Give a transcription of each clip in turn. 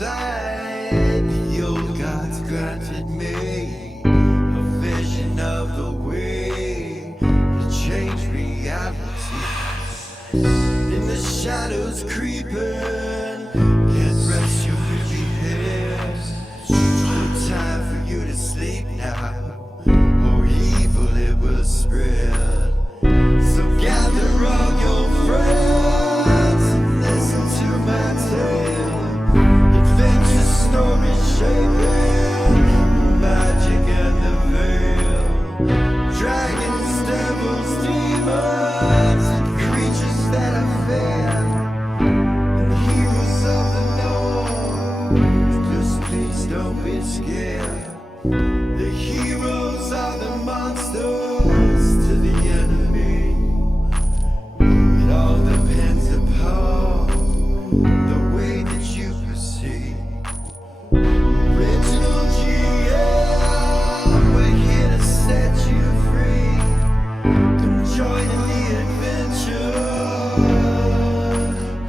inside. The old gods granted me a vision of the way to change reality. In the shadows creeping, can't rest your weary head. No time for you to sleep now, or evil it will spread. So gather all your friends and listen to my tale. Adventure story shaping the magic and the veil. Dragons, devils, demons, and creatures that are fair, and heroes of the north. Just please don't be scared. The heroes are the monsters to the enemy. It all depends upon the way that you proceed. Original GM, we're here to set you free. Come join in the adventure.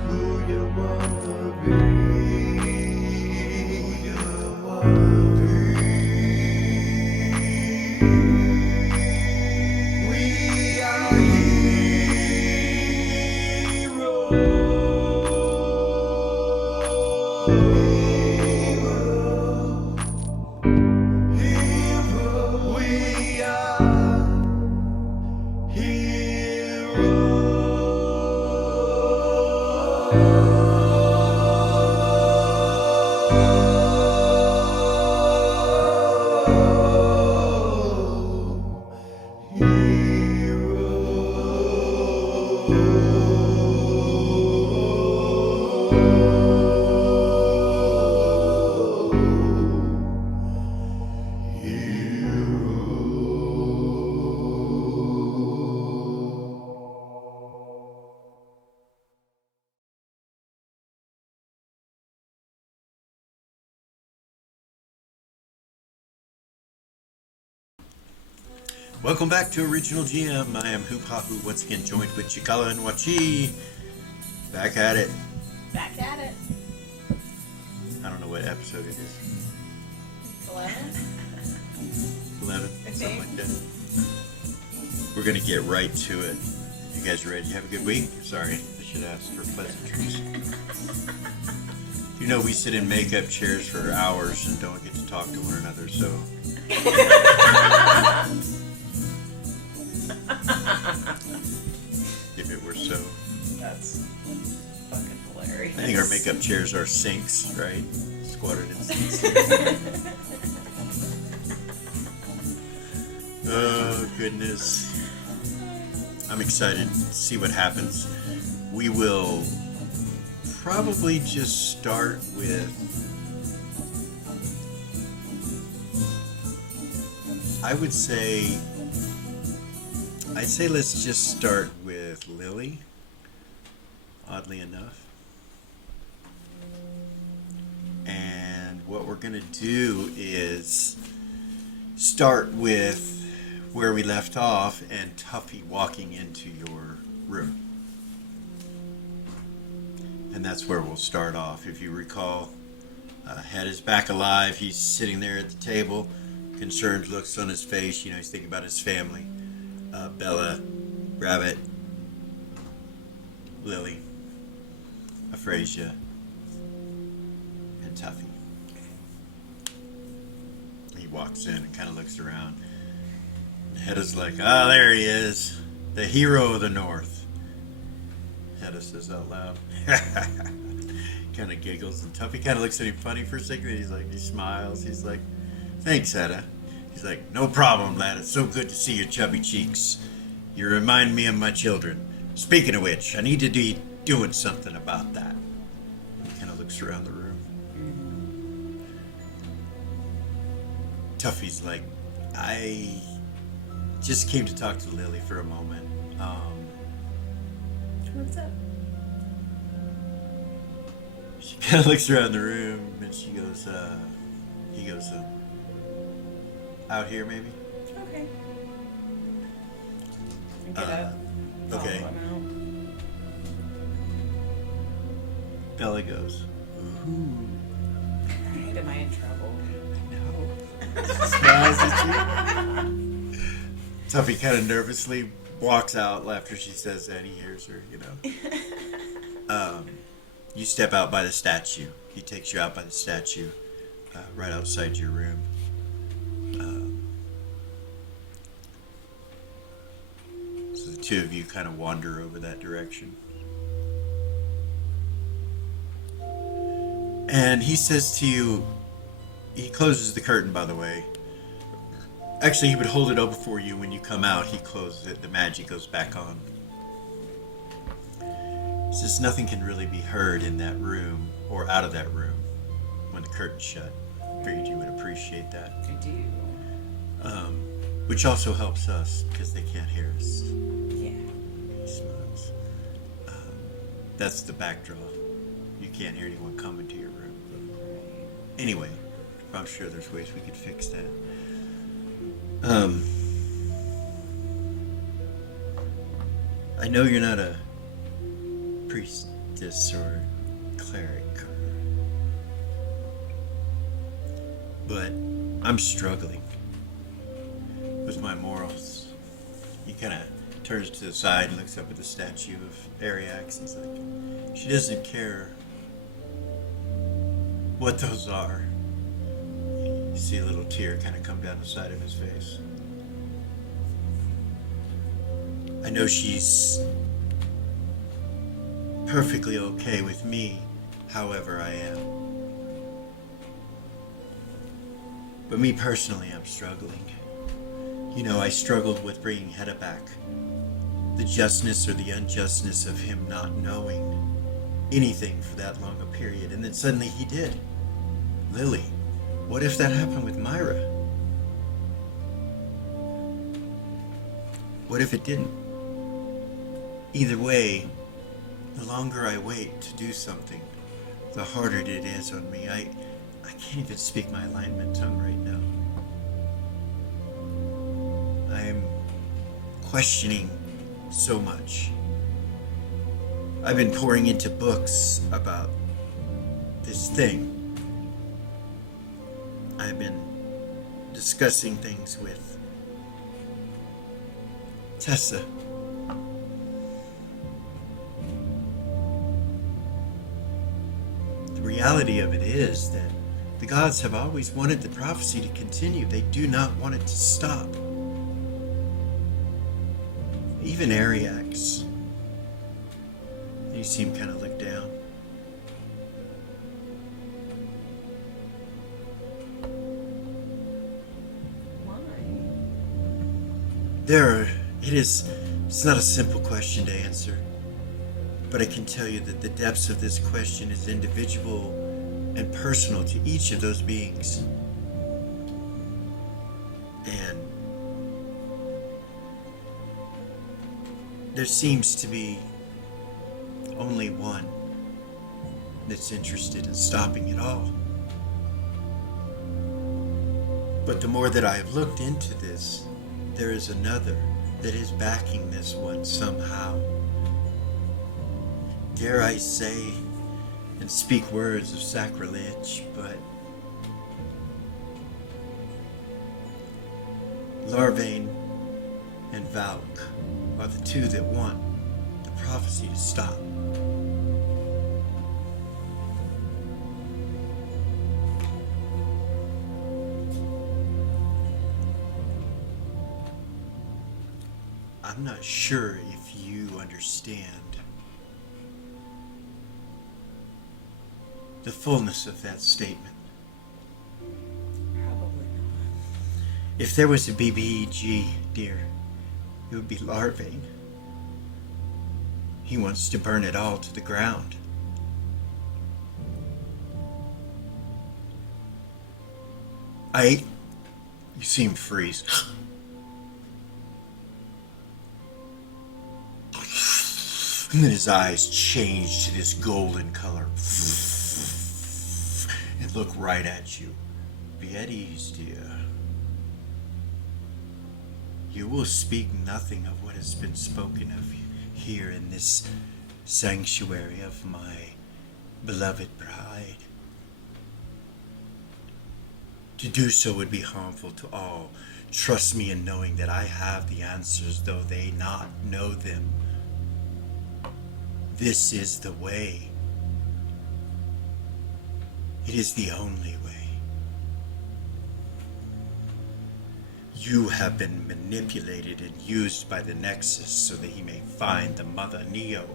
Who you wanna be? Who you wanna be? We are heroes. We are Welcome back to Original GM. I am Hupahu, once again joined with Cikala and Wachi. Back at it. Back at it. I don't know what episode it is. 11? 11, I something think. like that. We're going to get right to it. You guys ready? You have a good week? Sorry, I should ask for pleasantries. You know we sit in makeup chairs for hours and don't get to talk to one another, so... If it were so. That's fucking hilarious. I think our makeup chairs are sinks, right? Squatted in sinks. Oh, goodness. I'm excited to see what happens. We will probably just start with... I'd say let's just start with Lily, oddly enough. And what we're going to do is start with where we left off and Tuffy walking into your room. And that's where we'll start off. If you recall, Head is back alive. He's sitting there at the table. Concerned looks on his face. You know, he's thinking about his family. Bella, Rabbit, Lily, Afrasia, and Tuffy. He walks in and kind of looks around. Hedda's like, "Ah, there he is, the hero of the North." Hedda says out loud. Kind of giggles, and Tuffy kind of looks at him funny for a second. He's like, he smiles. He's like, "Thanks, Hedda." He's like, "No problem, lad. It's so good to see your chubby cheeks. You remind me of my children. Speaking of which, I need to be doing something about that." He kind of looks around the room. Tuffy's like, "I just came to talk to Lily for a moment." What's up? She kind of looks around the room and she goes, he goes, "Out here, maybe?" Okay. Get up. Okay. Follow him Bella goes, "Ooh, Smiles at you. Tuffy kind of nervously walks out after she says that. He hears her, you know. You step out by the statue. He takes you out by the statue, right outside your room. So the two of you kind of wander over that direction. And he says to you, he closes the curtain, by the way. Actually, he would hold it open for you when you come out. He closes it. The magic goes back on. He says nothing can really be heard in that room or out of that room when the curtain's shut. Figured you would appreciate that. I do. Which also helps us because they can't hear us. Yeah. He smiles. That's the backdraw. You can't hear anyone coming to your room. Anyway, I'm sure there's ways we could fix that. I know you're not a priestess or cleric, but I'm struggling with my morals. He kind of turns to the side and looks up at the statue of Ariax. He's like, she doesn't care what those are. You see a little tear kind of come down the side of his face. I know she's perfectly okay with me, however I am. But me personally, I'm struggling. You know, I struggled with bringing Hedda back. The justness or the unjustness of him not knowing anything for that long a period, and then suddenly he did. Lily, what if that happened with Myra? What if it didn't? Either way, the longer I wait to do something, the harder it is on me. I can't even speak my alignment tongue right now. I'm questioning so much. I've been pouring into books about this thing. I've been discussing things with Tessa. The reality of it is that the gods have always wanted the prophecy to continue. They do not want it to stop. Even Ariax. You see him kind of look down. It's not a simple question to answer, but I can tell you that the depths of this question is individual and personal to each of those beings. And there seems to be only one that's interested in stopping it all. But the more that I have looked into this, there is another that is backing this one somehow. Dare I say and speak words of sacrilege, but Larvain and Valk are the two that want the prophecy to stop. I'm not sure if you understand the fullness of that statement. Probably not. If there was a BBEG, dear, it would be Larvain. He wants to burn it all to the ground. You see him freeze. And then his eyes change to this golden color and look right at you. Be at ease, dear. You will speak nothing of what has been spoken of here in this sanctuary of my beloved bride. To do so would be harmful to all. Trust me in knowing that I have the answers, though they not know them. This is the way. It is the only way. You have been manipulated and used by the Nexus so that he may find the Mother Neo.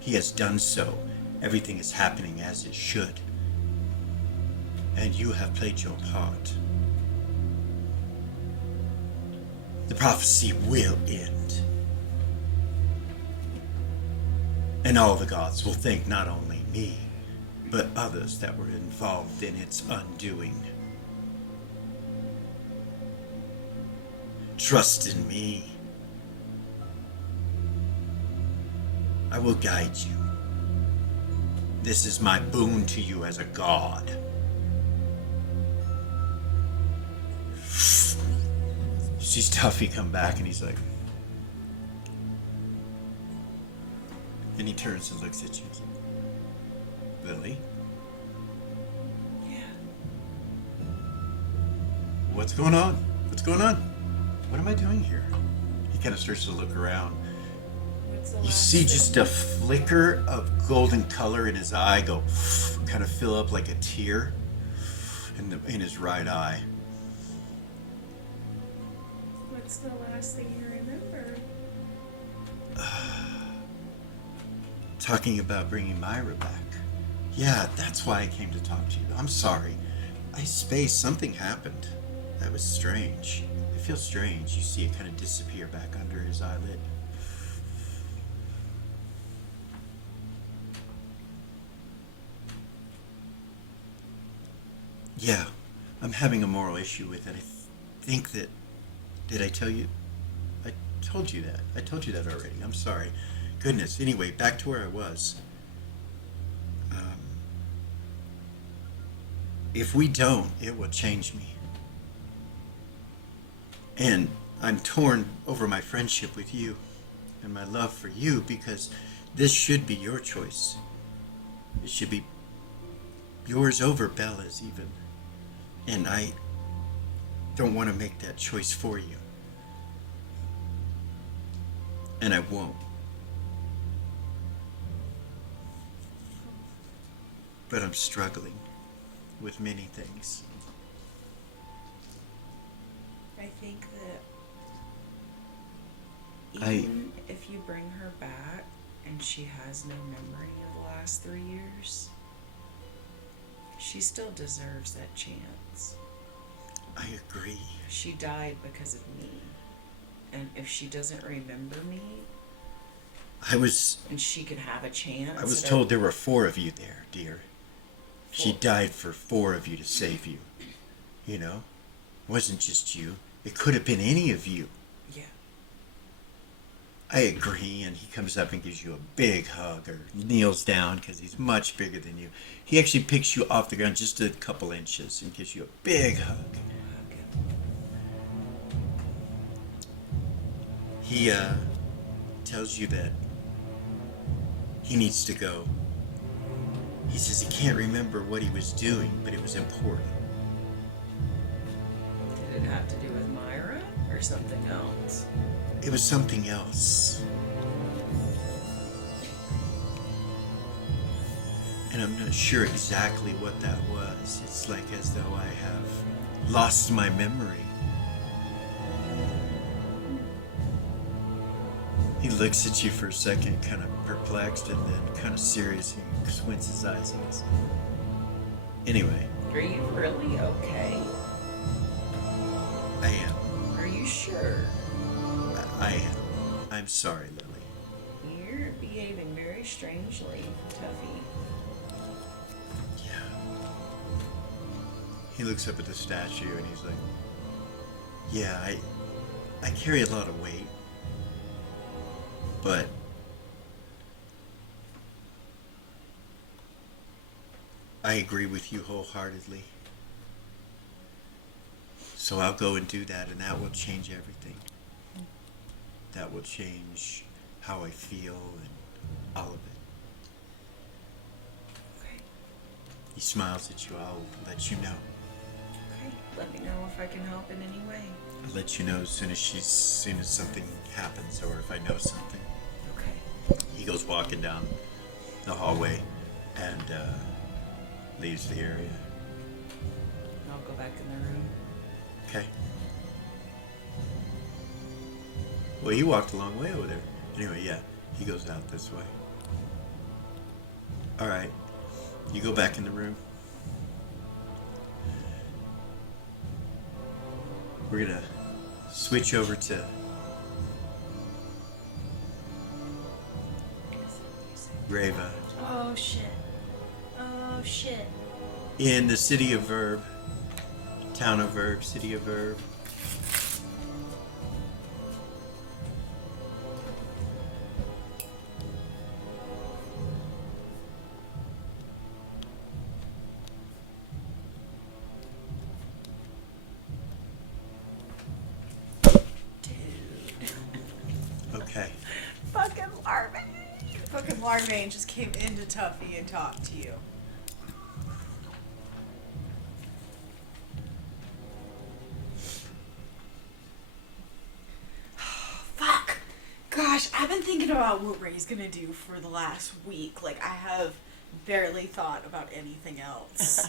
He has done so. Everything is happening as it should. And you have played your part. The prophecy will end. And all the gods will thank not only me, but others that were involved in its undoing. Trust in me. I will guide you. This is my boon to you as a god. He sees Tuffy come back and he's like... And he turns and looks at you. He's like, Lily? Yeah. What's going on? What's going on? What am I doing here? He kind of starts to look around. What's the You last see thing? just a flicker of golden color in his eye go kind of fill up like a tear in his right eye. What's the last thing you remember? Talking about bringing Myra back. Yeah, that's why I came to talk to you. I'm sorry. I spaced. Something happened. That was strange. It feels strange. You see it kind of disappear back under his eyelid. Yeah, I'm having a moral issue with it. I think that... Did I tell you? I told you that. I told you that already. I'm sorry. Goodness. Anyway, back to where I was. If we don't, it will change me. And I'm torn over my friendship with you and my love for you because this should be your choice. It should be yours over Bella's even. And I don't want to make that choice for you. And I won't. But I'm struggling with many things. I think that even if you bring her back and she has no memory of the last 3 years, she still deserves that chance. I agree. She died because of me. And if she doesn't remember me, and she could have a chance. I was told there were 4 of you there, dear. She died for 4 of you to save you. You know? It wasn't just you. It could have been any of you. Yeah. I agree, and he comes up and gives you a big hug, or kneels down because he's much bigger than you. He actually picks you off the ground just a couple inches and gives you a big hug. He tells you that he needs to go. He says he can't remember what he was doing, but it was important. Did it have to do with Myra or something else? It was something else. And I'm not sure exactly what that was. It's like as though I have lost my memory. He looks at you for a second, kind of perplexed, and then kind of serious. He squints his eyes and goes, anyway. Are you really okay? I am. Are you sure? I am. I'm sorry, Lily. You're behaving very strangely, Tuffy. Yeah. He looks up at the statue and he's like, yeah, I carry a lot of weight. But I agree with you wholeheartedly. So I'll go and do that, and that will change everything. That will change how I feel and all of it. Okay. He smiles at you. I'll let you know. Okay. let me know if I can help in any way. I'll let you know as soon as something happens or if I know something. Okay. He goes walking down the hallway and leaves the area. I'll go back in the room. Okay. Well, he walked a long way over there. Anyway, yeah, he goes out this way. All right. You go back in the room. We're gonna switch over to Rava Oh shit. Oh shit. in the city of Verb, town of Verb, city of Verb. Okay. Fucking Larvain. Fucking Larvain just came into Tuffy and talked to you. Fuck. Gosh, I've been thinking about what Ray's gonna do for the last week. Like, I have barely thought about anything else.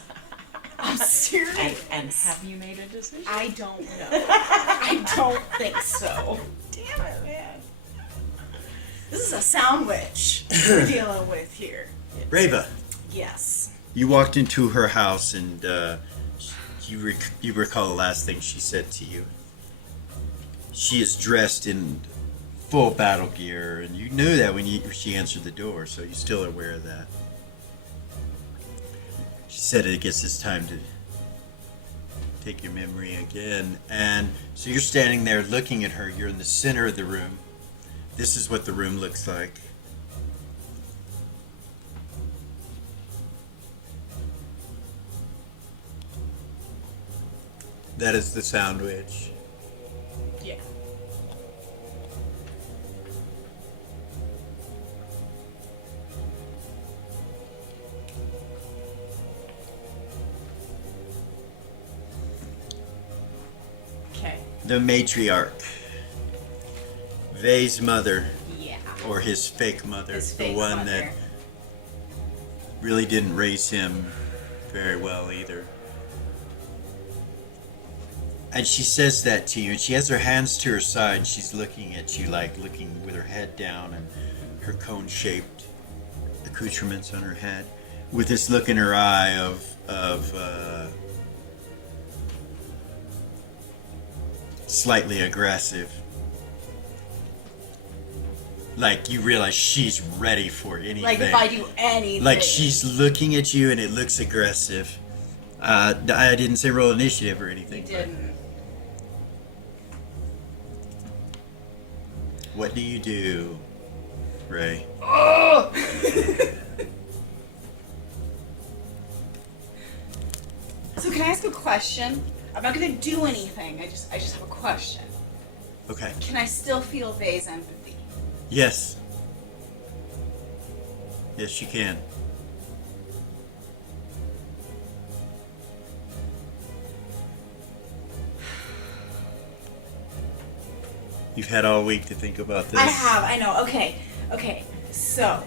I'm serious. And have you made a decision? I don't know. I don't think so. Damn it, man. This is a sound witch we're dealing with here. Rava, Yes. you walked into her house and you recall the last thing she said to you. She is dressed in full battle gear, and you knew that when she answered the door, so you're still aware of that. She said, I guess it's time to take your memory again. And so you're standing there looking at her. You're in the center of the room. This is what the room looks like. That is the sound witch. Yeah. Okay. The matriarch. Vay's mother, Yeah. or his fake mother, His the fake one mother. that really didn't raise him very well either. And she says that to you, and she has her hands to her side, and she's looking at you, like looking with her head down and her cone-shaped accoutrements on her head, with this look in her eye of slightly aggressive. Like you realize she's ready for anything. Like if I do anything. Like she's looking at you and it looks aggressive. I didn't say roll initiative or anything. You didn't. What do you do, Ray? Oh! So can I ask a question? I'm not gonna do anything. I just have a question. Okay. Can I still feel Vay's empathy? Yes. Yes, you can. You've had all week to think about this. I have. I know. Okay. So,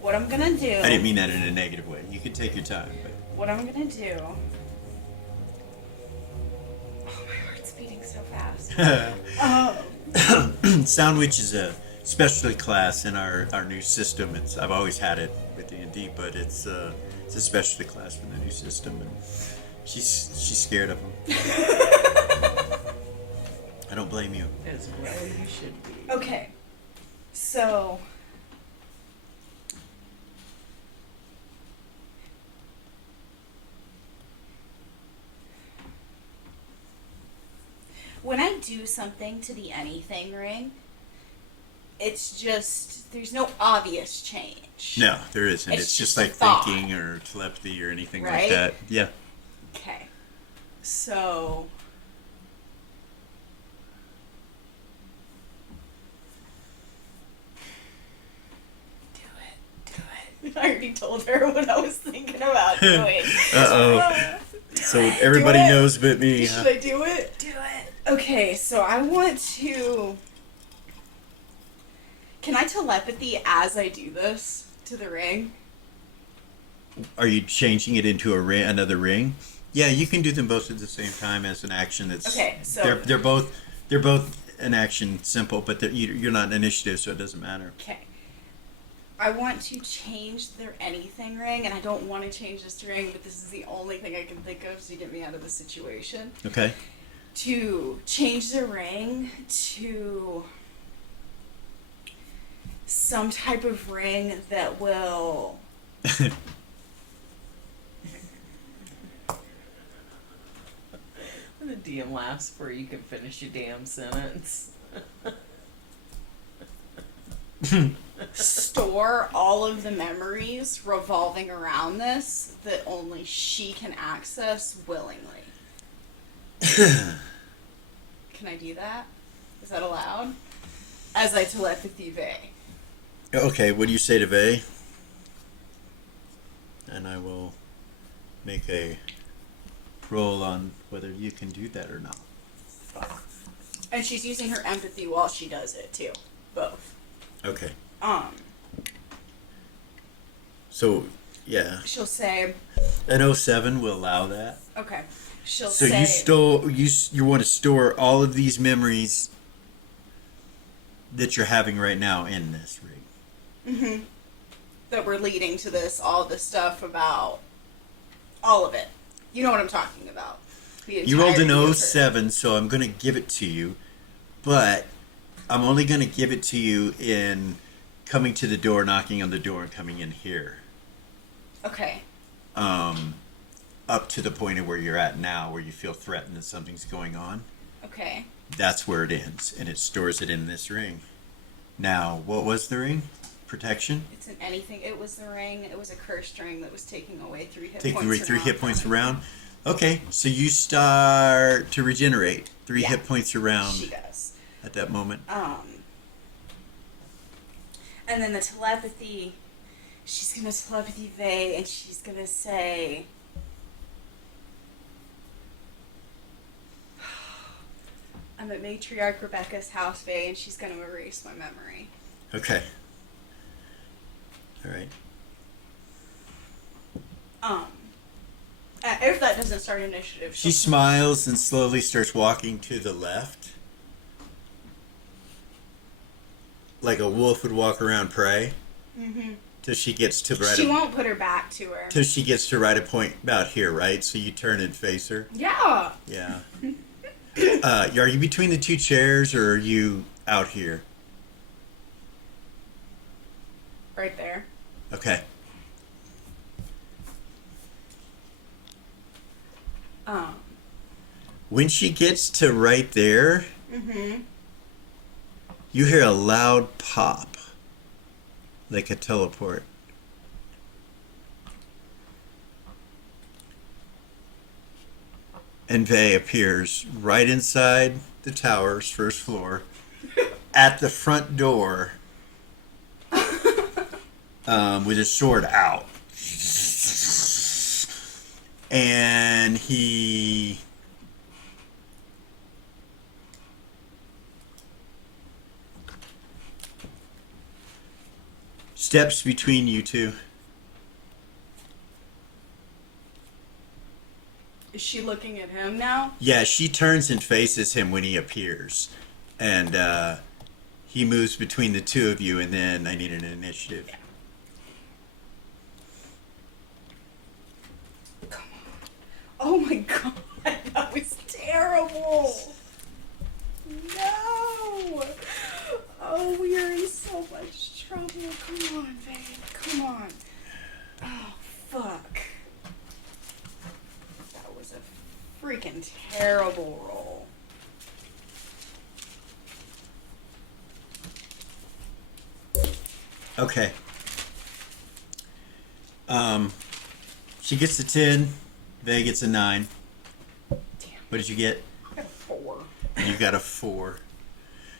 what I'm gonna do? I didn't mean that in a negative way. You can take your time. But... What I'm gonna do? Oh, my heart's beating so fast. Sound Witch is a specialty class in our new system. I've always had it with D&D, but it's a specialty class for the new system, and she's scared of them. I don't blame you. As well you should be. Okay. So. When I do something to the anything ring, it's just, there's no obvious change. No, there isn't. It's It's just just like a thought. thinking or telepathy or anything like Right? that. Yeah. Okay. So. Do it. I already told her what I was thinking about doing. Uh-oh. So everybody Do it. knows but me. Should I do it? Do it. Okay, so I want to. Can I telepathy as I do this to the ring? Are you changing it into a ring, another ring? Yeah, you can do them both at the same time as an action. That's Okay, so they're both an action, simple, but you're not an initiative, so it doesn't matter. okay. I want to change their anything ring, and I don't want to change this ring, but this is the only thing I can think of to get me out of the situation. Okay. To change the ring to some type of ring that will. The DM laughs before you can finish your damn sentence. Store all of the memories revolving around this that only she can access willingly. Can I do that? Is that allowed? As I telepathy Vey. Okay, what do you say to Vey? And I will make a roll on whether you can do that or not. And she's using her empathy while she does it too. Both. Okay. So, yeah. She'll say, An 07 will allow that. okay. She'll So say, you want to store all of these memories that you're having right now in this ring. that we're leading to this, all this stuff about all of it. You know what I'm talking about. The You rolled an entirety of her. 07, so I'm going to give it to you, but I'm only going to give it to you in coming to the door, knocking on the door, and coming in here. Okay. Up to the point of where you're at now, where you feel threatened that something's going on. Okay. That's where it ends, and it stores it in this ring. Now, what was the ring? Protection? It's an anything. It was the ring. It was a cursed ring that was taking away 3 hit Take points. away 3 around hit points from me. around. Okay, so you start to regenerate 3 Yeah. hit points around She does. at that moment. And then the telepathy. She's gonna telepathy Vey, and she's gonna say, "I'm at Matriarch Rebecca's house, Vey, and she's gonna erase my memory." Okay. All right. If that doesn't start initiative, She smiles and slowly starts walking to the left. Like a wolf would walk around prey. Till she gets to she won't put her back to her. till she gets to right a point about here, right? So you turn and face her. Yeah. Yeah. Are you between the two chairs or are you out here? Right there. Okay. When she gets to right there, you hear a loud pop, like a teleport. And Vey appears right inside the tower's first floor, at the front door, with his sword out. And he steps between you two. Is she looking at him now? Yeah, she turns and faces him when he appears. And he moves between the two of you, and then I need an initiative. Come on. Oh my god, that was terrible. No. Oh, we are in so much trouble. Come on, babe. Come on. Oh, fuck. That was a freaking terrible roll. Okay. She gets a 10. Vey gets a 9. Damn. What did you get? I got a 4. You got a 4.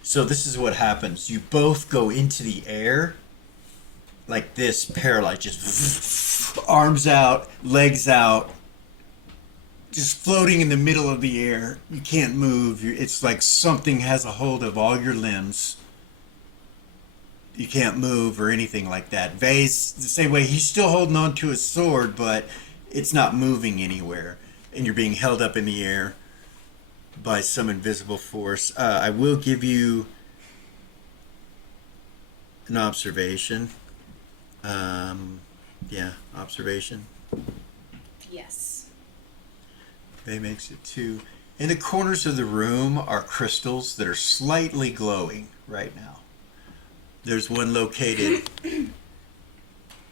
So this is what happens. You both go into the air like this, paralyzed, just arms out, legs out, just floating in the middle of the air. You can't move. It's like something has a hold of all your limbs. You can't move or anything like that. Vay's the same way. He's still holding on to his sword, but it's not moving anywhere. And you're being held up in the air by some invisible force. I will give you an observation. Yeah, observation. Yes. Vay makes it 2. In the corners of the room are crystals that are slightly glowing right now. There's one located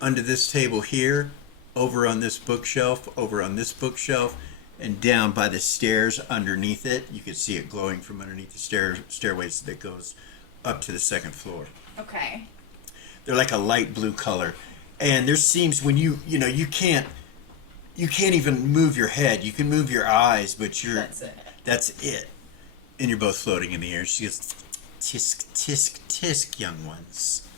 under this table here, over on this bookshelf, over on this bookshelf, and down by the stairs underneath it. You can see it glowing from underneath the stairways that goes up to the second floor. Okay. They're like a light blue color. And there seems when you can't even move your head. You can move your eyes, but that's it. And you're both floating in the air. She goes, tisk, tisk, tisk, young ones.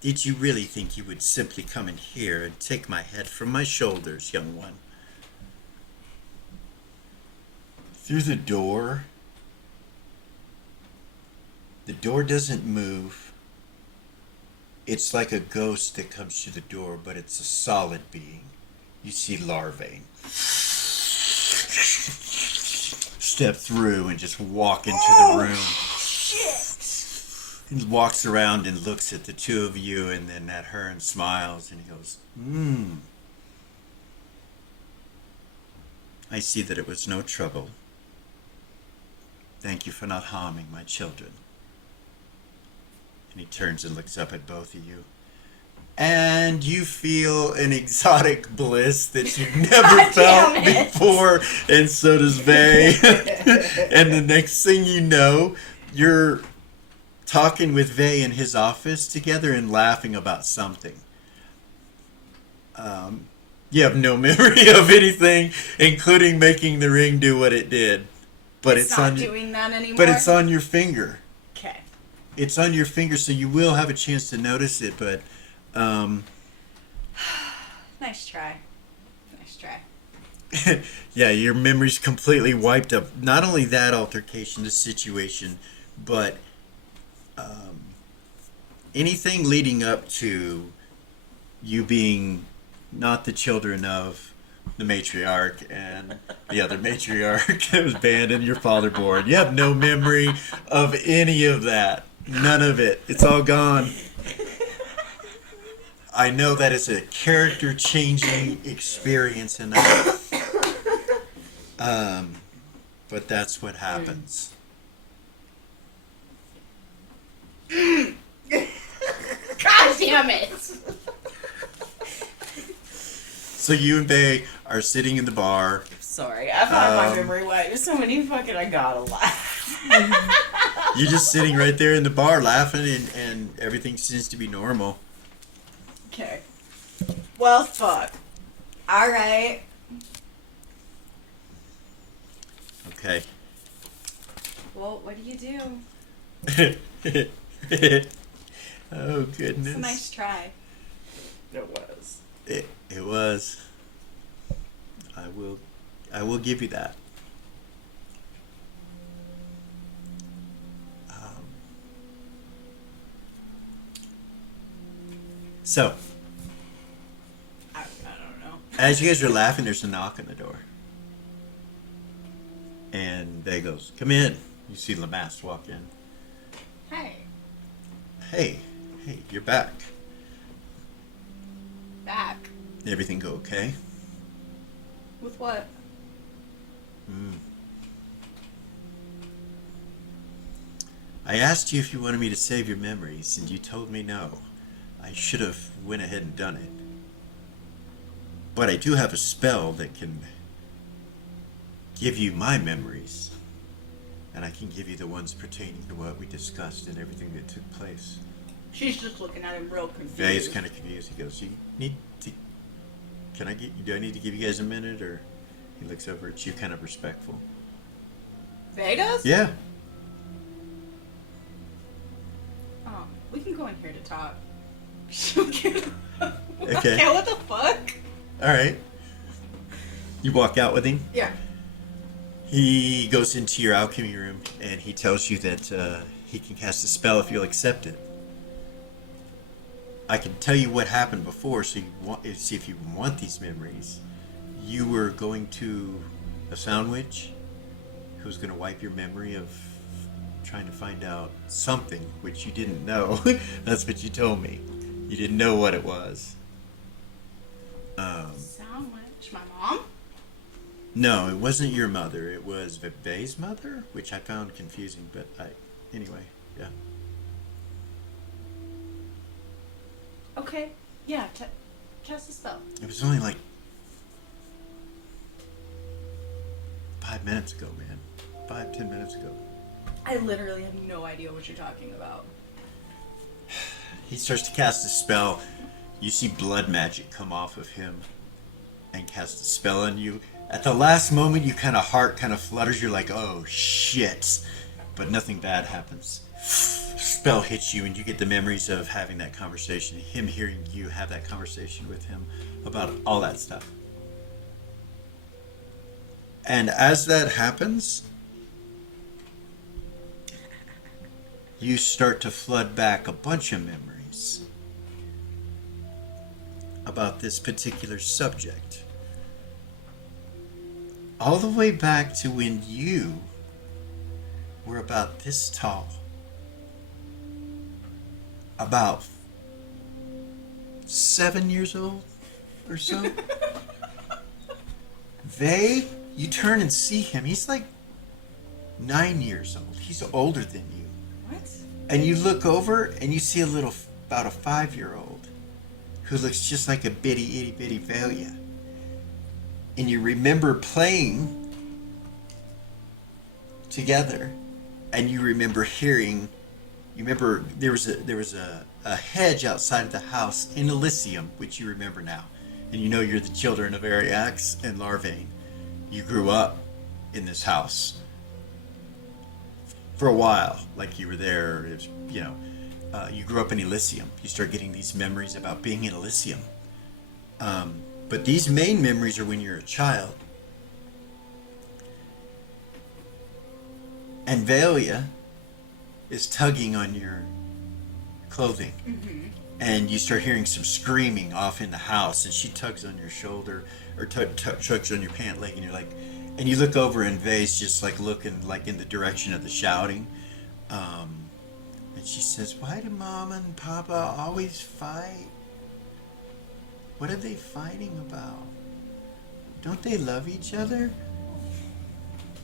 Did you really think you would simply come in here and take my head from my shoulders, young one? Through the door doesn't move. It's like a ghost that comes through the door, but it's a solid being. You see larvae. Step through and just walk into the room. Shit! He walks around and looks at the two of you and then at her and smiles and he goes, I see that it was no trouble. Thank you for not harming my children. And he turns and looks up at both of you. And you feel an exotic bliss that you've never felt before, and so does Vay. And the next thing you know, you're talking with Vay in his office together and laughing about something. You have no memory of anything, including making the ring do what it did. But it's not on doing that anymore. But it's on your finger. Okay. It's on your finger, so you will have a chance to notice it, but Nice try. Nice try. yeah, your memory's completely wiped up. Not only that altercation, the situation, but anything leading up to you being not the children of the matriarch and the other matriarch that was banned and your father born. You have no memory of any of that. None of it. It's all gone. I know that it's a character-changing experience, and but that's what happens. God damn it! So you and Bay are sitting in the bar. Sorry, I've had my memory wiped. So many fucking, I gotta laugh. You're just sitting right there in the bar laughing, and everything seems to be normal. Okay. Well, fuck. Alright. Okay. Well, what do you do? Oh, goodness. It's a nice try. It was. It was. I will give you that. So, I don't know. as you guys are laughing, there's a knock on the door. And Bay goes, "Come in." You see Lamass walk in. Hey. Hey, you're back. Back. Everything go okay? With what? I asked you if you wanted me to save your memories, and you told me no. I should have went ahead and done it. But I do have a spell that can give you my memories. And I can give you the ones pertaining to what we discussed and everything that took place. She's just looking at him real confused. Vay's kind of confused. He goes, do I need to give you guys a minute? Or he looks over at you kind of respectful. Vay does? Yeah. We can go in here to talk. Okay. Okay. What the fuck? All right. You walk out with him. Yeah. He goes into your alchemy room and he tells you that he can cast a spell if you'll accept it. I can tell you what happened before, so you want see if you want these memories. You were going to a sound witch who was going to wipe your memory of trying to find out something which you didn't know. That's what you told me. You didn't know what it was. Sound witch. My mom? No, it wasn't your mother. It was Vivay's mother, which I found confusing. But anyway, yeah. Okay. Yeah. Cast a spell. It was only like 5 minutes ago, man. 5-10 minutes ago. I literally have no idea what you're talking about. He starts to cast a spell. You see blood magic come off of him and cast a spell on you. At the last moment, you heart kind of flutters. You're like, oh shit. But nothing bad happens. Spell hits you and you get the memories of having that conversation, him hearing you have that conversation with him about all that stuff. And as that happens, you start to flood back a bunch of memories about this particular subject. All the way back to when you were about this tall. About 7 years old or so. You turn and see him. He's like 9 years old. He's older than you. What? And you look over and you see about a 5-year-old who looks just like a itty bitty Velia. And you remember playing together, and you remember hearing. You remember there was a hedge outside of the house in Elysium, which you remember now, and you know you're the children of Ariax and Larvain. You grew up in this house for a while, like you were there. It was, you grew up in Elysium. You start getting these memories about being in Elysium. But these main memories are when you're a child. And Velia is tugging on your clothing. Mm-hmm. And you start hearing some screaming off in the house, and she tugs on your shoulder, or tugs on your pant leg, and you're like, and you look over, and Vay's just like looking like in the direction of the shouting. And she says, why do Mama and Papa always fight? What are they fighting about? Don't they love each other?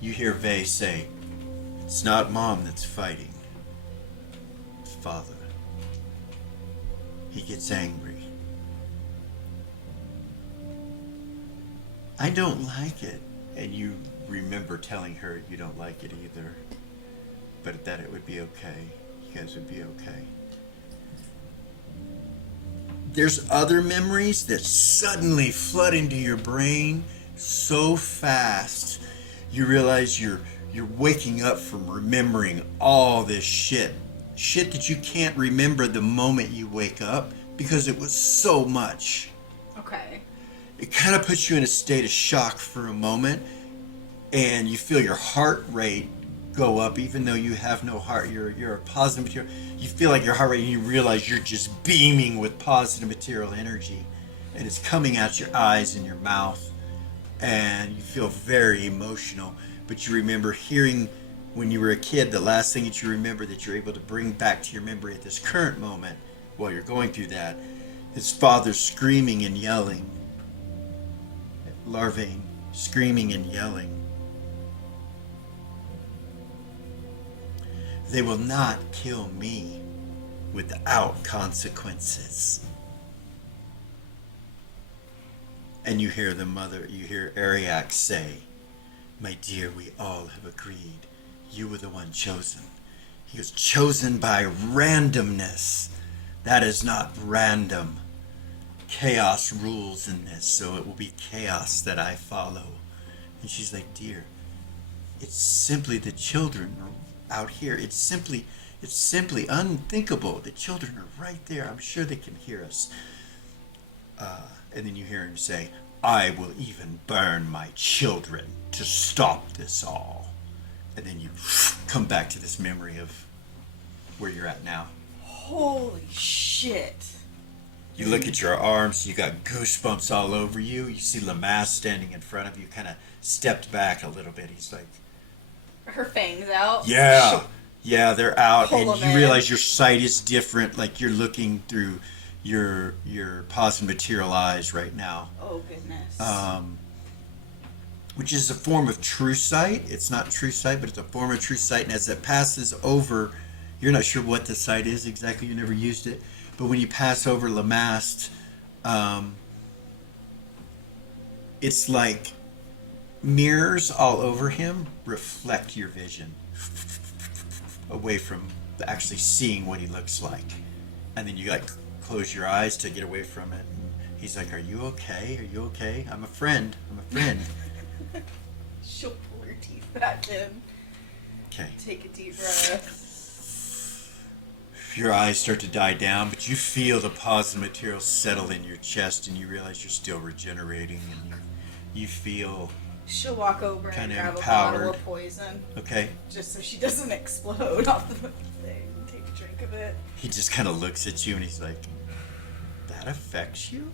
You hear Vay say, it's not Mom that's fighting. It's Father. He gets angry. I don't like it. And you remember telling her you don't like it either. But that it would be okay. You guys would be okay. There's other memories that suddenly flood into your brain so fast. You realize you're waking up from remembering all this shit. Shit that you can't remember the moment you wake up because it was so much. Okay. It kind of puts you in a state of shock for a moment, and you feel your heart rate go up even though you have no heart. You're a positive material. You feel like your heart rate, and you realize you're just beaming with positive material energy, and it's coming out your eyes and your mouth, and you feel very emotional. But you remember hearing when you were a kid, the last thing that you remember that you're able to bring back to your memory at this current moment while you're going through that, his father screaming and yelling. Larvain screaming and yelling. They will not kill me without consequences. And you hear you hear Ariax say, my dear, we all have agreed. You were the one chosen. He was chosen by randomness. That is not random. Chaos rules in this, so it will be chaos that I follow. And she's like, dear, it's simply the children are out here. It's simply unthinkable. The children are right there. I'm sure they can hear us. And then you hear him say, I will even burn my children to stop this all. And then you come back to this memory of where you're at now. Holy shit. You look at your arms, you got goosebumps all over you. You see Lamass standing in front of you, kind of stepped back a little bit. He's like, Her fangs out. yeah, yeah, they're out. Pull And 'em you in. realize your sight is different. Like you're looking through your positive material eyes right now. Oh, goodness. Which is a form of true sight. It's not true sight, but it's a form of true sight. And as it passes over, you're not sure what the sight is exactly. You never used it. But when you pass over Lamast, it's like mirrors all over him reflect your vision away from actually seeing what he looks like. And then you like close your eyes to get away from it. And he's like, "Are you okay? Are you okay? I'm a friend. I'm a friend." She'll pull her teeth back in. Okay. Take a deep breath. Your eyes start to die down, but you feel the positive material settle in your chest, and you realize you're still regenerating, and you feel She'll walk over and Kinda grab a empowered. bottle of poison, okay. just so she doesn't explode off the thing. Take a drink of it. He just kind of looks at you, and he's like, "That affects you?"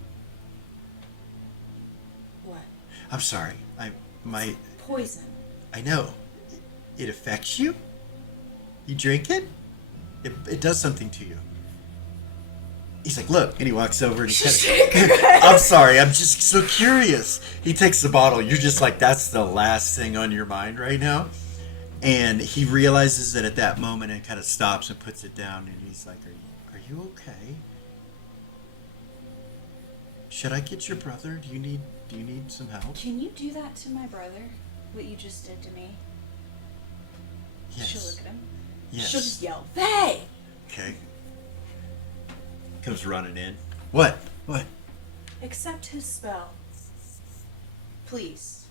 What? I'm sorry. Poison. I know. It affects you? You drink it? It does something to you. He's like, "Look," and he walks over and he I'm sorry, I'm just so curious. He takes the bottle. You're just like, that's the last thing on your mind right now. And he realizes that at that moment and kind of stops and puts it down, and he's like, are you okay? Should I get your brother? Do you need some help? Can you do that to my brother? What you just did to me? Yes. She'll look at him. Yes. She'll just yell, "Hey!" Okay. Comes running in. What? What? Accept his spell. Please.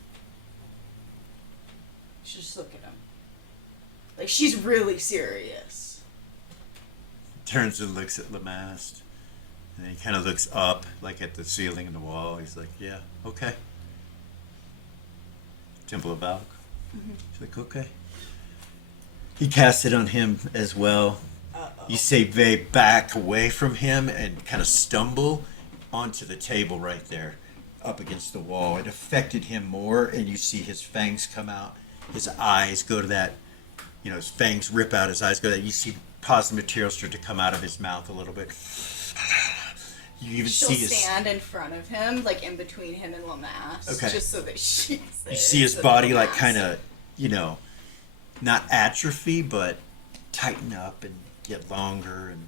She'll just look at him. Like, she's really serious. Turns and looks at Lamast. And he kind of looks up, like at the ceiling and the wall. He's like, "Yeah, okay." Temple of Valk. He's like, "Okay." He casts it on him as well. You see Vey back away from him and kind of stumble onto the table right there, up against the wall. It affected him more, and you see his fangs come out. His eyes go to that, his fangs rip out, his eyes go to that. You see positive material start to come out of his mouth a little bit. You even She'll see his... stand in front of him, like in between him and Lamass, Okay. just so that she's there. You see his so body that like Lamass- kind of, not atrophy, but tighten up and get longer and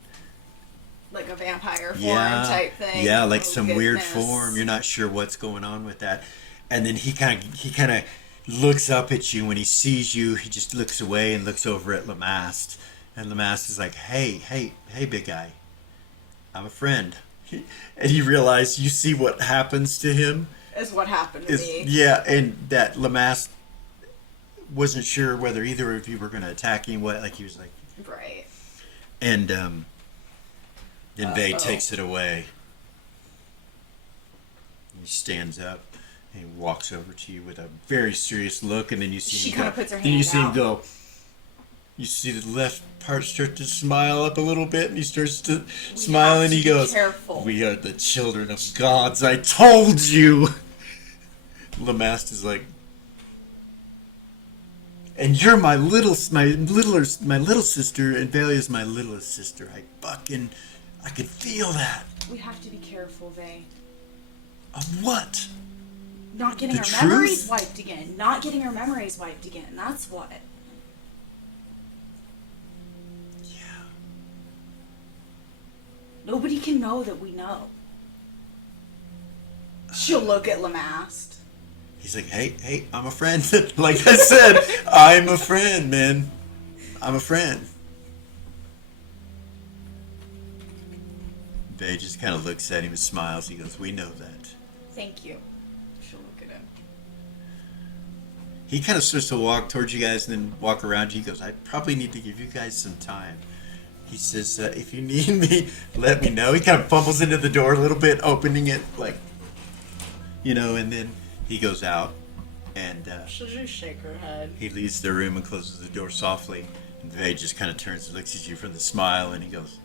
like a vampire form yeah, type thing. yeah, like Oh, some weird goodness. form. You're not sure what's going on with that. And then he kind of looks up at you when he sees you. He just looks away and looks over at Lamast, and Lamast is like, "Hey, big guy, I'm a friend." And you realize you see what happens to him. Is what happened to me. Yeah, and that Lamast wasn't sure whether either of you were going to attack him. He was like, Right. and then Vey takes it away. He stands up and he walks over to you with a very serious look, and then you see She him kinda go, puts her then you hand see him out. go. You see the left part start to smile up a little bit, and he starts to smile, have and to he be goes, careful. "We are the children of gods. I told you." Lamast is like, "And you're my little sister, and Valia's my littlest sister. I could feel that." We have to be careful, Vey. Of what? Not getting The our truth? memories wiped again. Not getting our memories wiped again. That's what. Yeah. Nobody can know that we know. She'll look at Lamast. He's like, hey, I'm a friend. Like I said, I'm a friend, man. I'm a friend. Vey just kind of looks at him and smiles. He goes, "We know that." Thank you. She'll look at him. He kind of starts to walk towards you guys and then walk around you. He goes, "I probably need to give you guys some time." He says, "If you need me, let me know." He kind of fumbles into the door a little bit, opening it like you know, and then he goes out and She'll just shake her head. he leaves the room and closes the door softly. And Vay just kind of turns and looks at you from the smile, and he goes,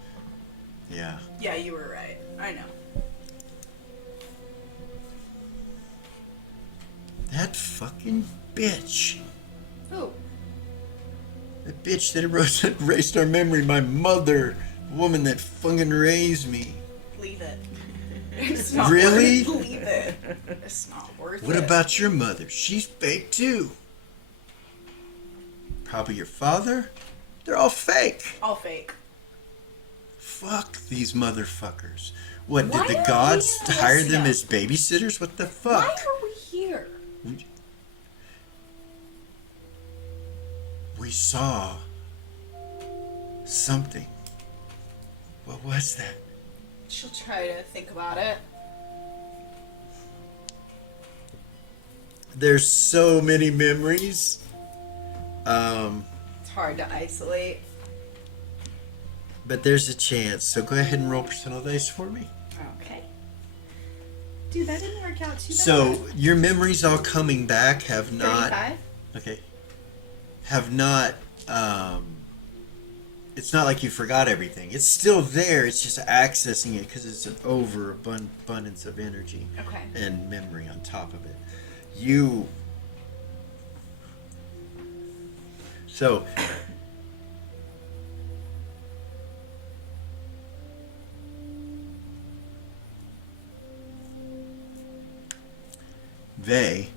yeah. Yeah, you were right. I know. That fucking bitch. Oh, The bitch that erased our memory, my mother, the woman that fucking raised me. leave it. It's not Really? worth it. Leave it. It's not worth What it. about your mother? She's fake too. Probably your father? They're all fake. All fake. Fuck these motherfuckers. What, Why did the are gods we in hire them Alaska? as babysitters? What the Why fuck? are we here? We saw something. What was that? She'll try to think about it. There's so many memories. It's hard to isolate. But there's a chance. So go ahead and roll personal dice for me. Okay. Dude, that didn't work out too bad. So your memories all coming back have not. 35? Okay. Have not. It's not like you forgot everything. It's still there. It's just accessing it because it's an overabundance of energy Okay. and memory on top of it. You. So. They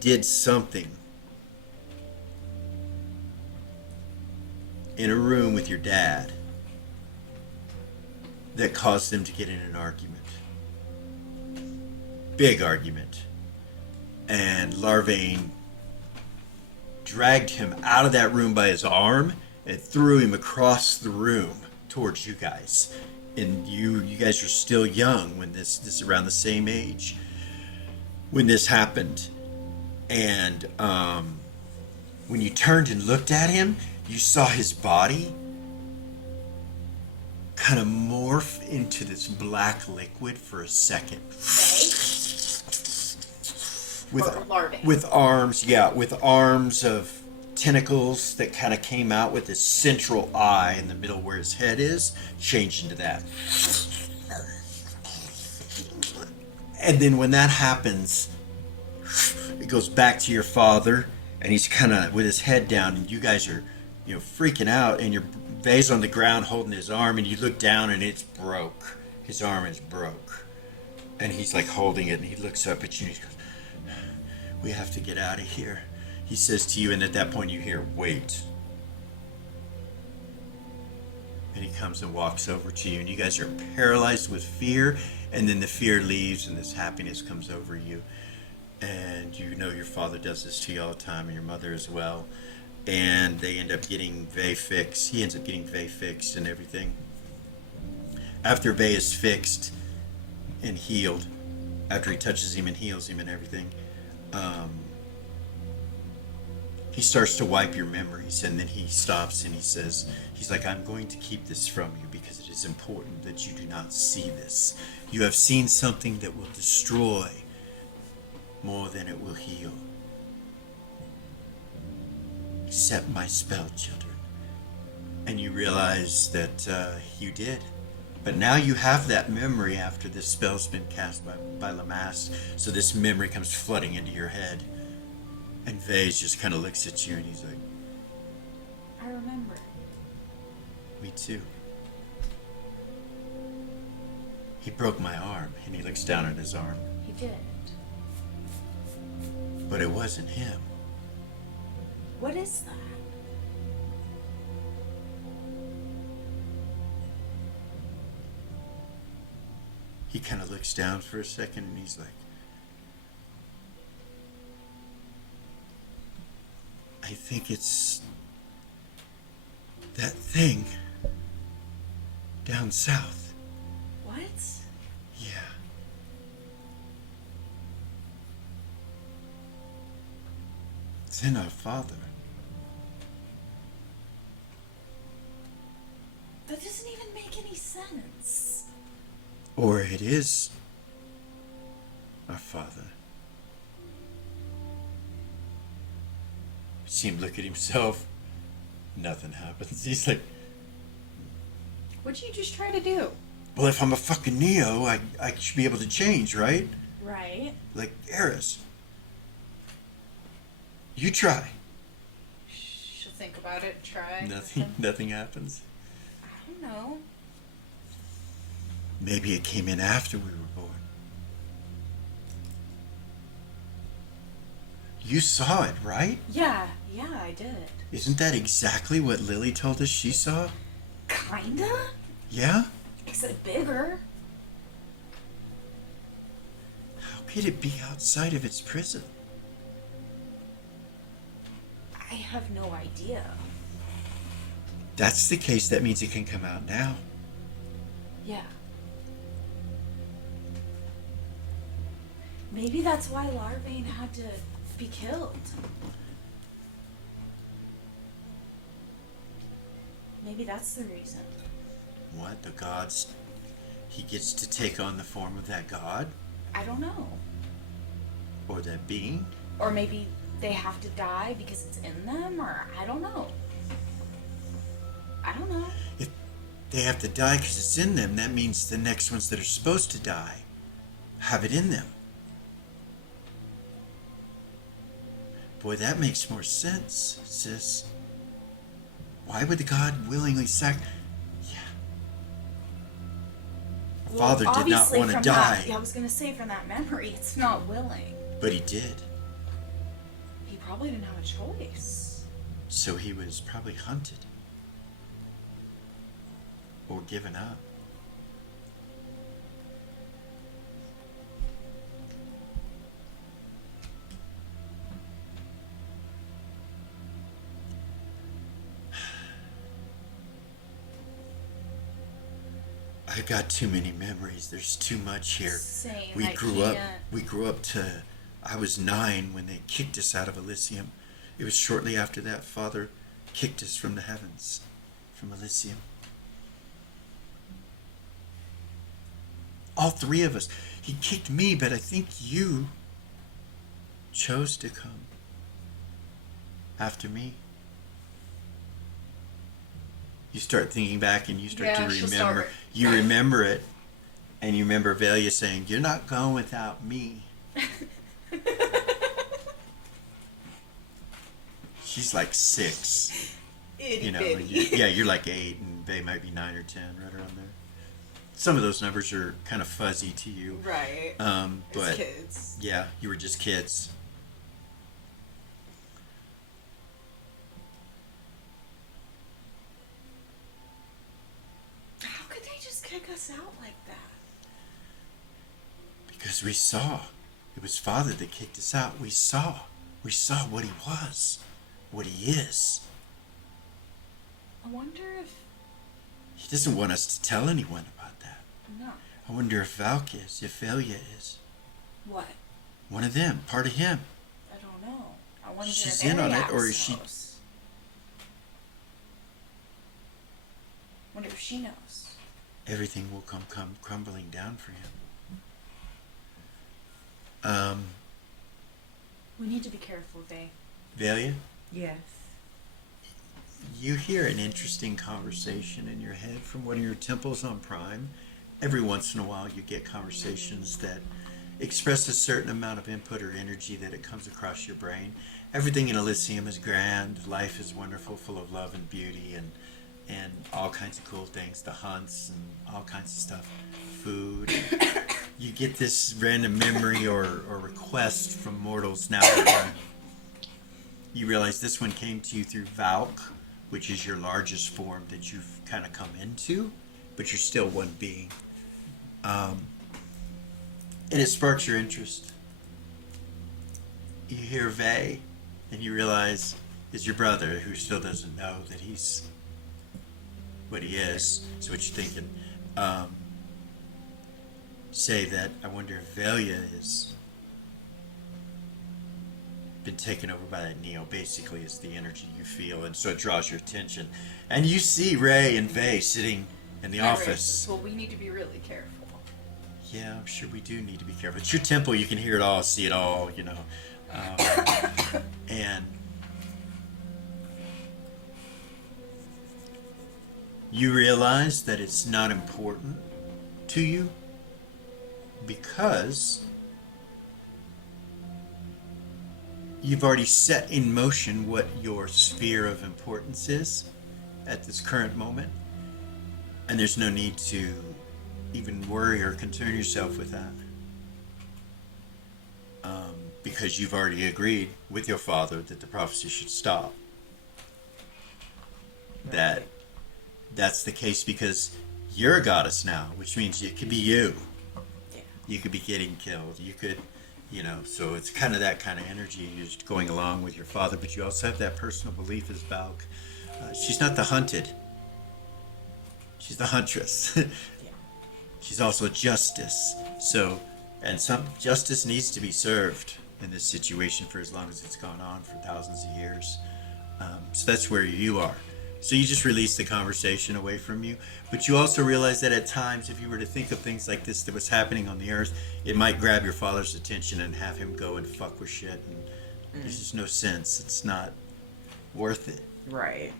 did something in a room with your dad that caused them to get in an argument. Big argument. And Larvain dragged him out of that room by his arm and threw him across the room towards you guys. And you guys are still young when this is around the same age when this happened. And when you turned and looked at him, you saw his body kind of morph into this black liquid for a second. Or larvae. With arms of tentacles that kind of came out with this central eye in the middle where his head is, changed into that. And then when that happens, it goes back to your father, and he's kind of with his head down, and you guys are, freaking out, and your Vay's on the ground holding his arm, and you look down, and it's broke. His arm is broke. And he's like holding it, and he looks up at you, and he goes, "We have to get out of here." He says to you, and at that point you hear, "Wait." And he comes and walks over to you, and you guys are paralyzed with fear, and then the fear leaves, and this happiness comes over you. And you know your father does this to you all the time, and your mother as well. And they end up getting Vay fixed. He ends up getting Vay fixed and everything. After Vay is fixed and healed, after he touches him and heals him and everything, he starts to wipe your memories, and then he stops and he's like, "I'm going to keep this from you because it is important that you do not see this. You have seen something that will destroy more than it will heal. Accept my spell, children." And you realize that you did. But now you have that memory after this spell's been cast by Lamass, so this memory comes flooding into your head. And Vase just kind of looks at you and he's like, I remember. "Me too." He broke my arm, and he looks down at his arm. He did. But it wasn't him. What is that? He kind of looks down for a second and he's like, "I think it's that thing down south." What? Yeah. It's in our father. That doesn't even make any sense. Or it is our Father. See him look at himself. Nothing happens. He's like, What'd you just try to do? well, if I'm a fucking Neo, I should be able to change, right? Right. Like Eris. You try. She'll think about it, try. Nothing happens. I don't know. Maybe it came in after we were born. You saw it, right? Yeah, I did. Isn't that exactly what Lily told us she saw? Kinda? Yeah? Except bigger. How could it be outside of its prison? I have no idea. That's the case. That means it can come out now. Yeah. Maybe that's why Larvain had to be killed. Maybe that's the reason. What? The gods? He gets to take on the form of that god? I don't know. Or that being? Or maybe they have to die because it's in them, or I don't know. I don't know. If they have to die because it's in them, that means the next ones that are supposed to die have it in them. Boy, that makes more sense, sis. Why would the god willingly Yeah. Our father did not obviously want to from die. I was gonna say from that memory, it's not willing. But he did. He probably didn't have a choice. So he was probably hunted. Or given up. I've got too many memories. There's too much here. Same. We I grew up. can't- We grew up to. I was 9 when they kicked us out of Elysium. It was shortly after that Father kicked us from the heavens, from Elysium. All 3 of us. He kicked me, but I think you chose to come after me. You start thinking back and you start Yeah, to she'll remember. start. You remember it, and you remember Velia saying, "You're not going without me." She's like 6, Itty you know. bitty. And you're like 8, and they might be 9 or 10, right around there. Some of those numbers are kind of fuzzy to you, Right. but As kids. yeah, you were just kids. How could they just kick us out like that? Because we saw. It was Father that kicked us out. We saw. We saw what he was, what he is. I wonder if He doesn't want us to tell anyone about that. no. I wonder if Valk is, if Velia is. What? One of them, part of him. I don't know. I wonder She's if in on it, Ariax or is she- knows. Wonder if she knows. Everything will come crumbling down for him. We need to be careful, Vay. Velia, Yes. you hear an interesting conversation in your head from one of your temples on Prime. Every once in a while you get conversations that express a certain amount of input or energy that it comes across your brain. Everything in Elysium is grand, life is wonderful, full of love and beauty and all kinds of cool things, the hunts and all kinds of stuff, food. You get this random memory or request from mortals now. You realize this one came to you through Valk, which is your largest form that you've kind of come into, but you're still one being. And it sparks your interest. You hear Vay, and you realize it's your brother who still doesn't know that he's what he is. So what you're thinking. Say that I wonder if Velia is been taken over by that Neo. Basically, it's the energy you feel, and so it draws your attention. And you see Ray and Vay sitting in the office. Well, we need to be really careful. yeah, I'm sure we do need to be careful. It's your temple. You can hear it all, see it all, you know. And you realize that it's not important to you because you've already set in motion what your sphere of importance is at this current moment, and there's no need to even worry or concern yourself with that, because you've already agreed with your father that the prophecy should stop. That's the case because you're a goddess now, which means it could be you. Yeah. You could be getting killed. You could, you know, so it's kind of that kind of energy. You're just going along with your father, but you also have that personal belief as Valk. She's not the hunted. She's the huntress. Yeah. She's also a justice. So, and some justice needs to be served in this situation for as long as it's gone on for thousands of years. So that's where you are. So you just release the conversation away from you. But you also realize that at times, if you were to think of things like this that was happening on the earth, it might grab your father's attention and have him go and fuck with shit. And there's just no sense. It's not worth it. Right.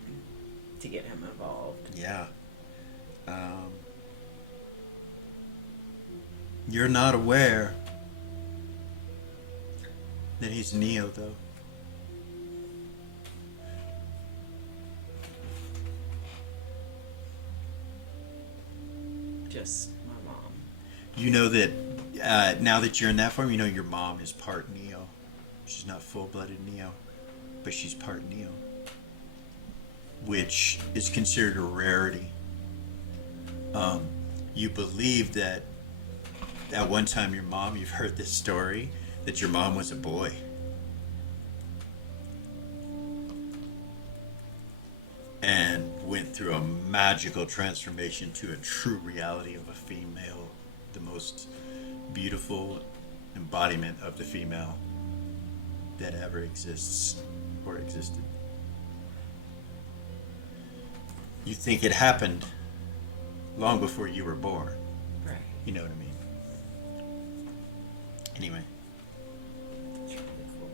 To get him involved. Yeah. You're not aware that he's Neo, though. Just my mom. You know that now that you're in that form, you know your mom is part Neo. She's not full-blooded Neo, but she's part Neo, which is considered a rarity. You believe that at one time your mom, you've heard this story, that your mom was a boy. And went through a magical transformation to a true reality of a female, the most beautiful embodiment of the female that ever exists or existed. You think it happened long before you were born. Right. You know what I mean? Anyway. That's really cool.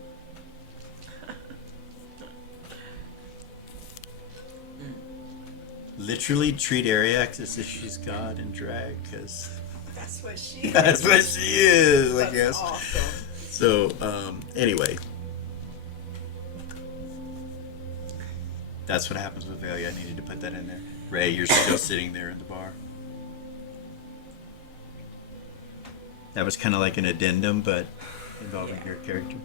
Literally treat Ariax as if she's God in drag, because That's what she is. that's what she is, I That's guess. awesome. So, anyway. That's what happens with Velia. I needed to put that in there. Ray, you're still sitting there in the bar. That was kind of like an addendum, but involving Yeah. your character.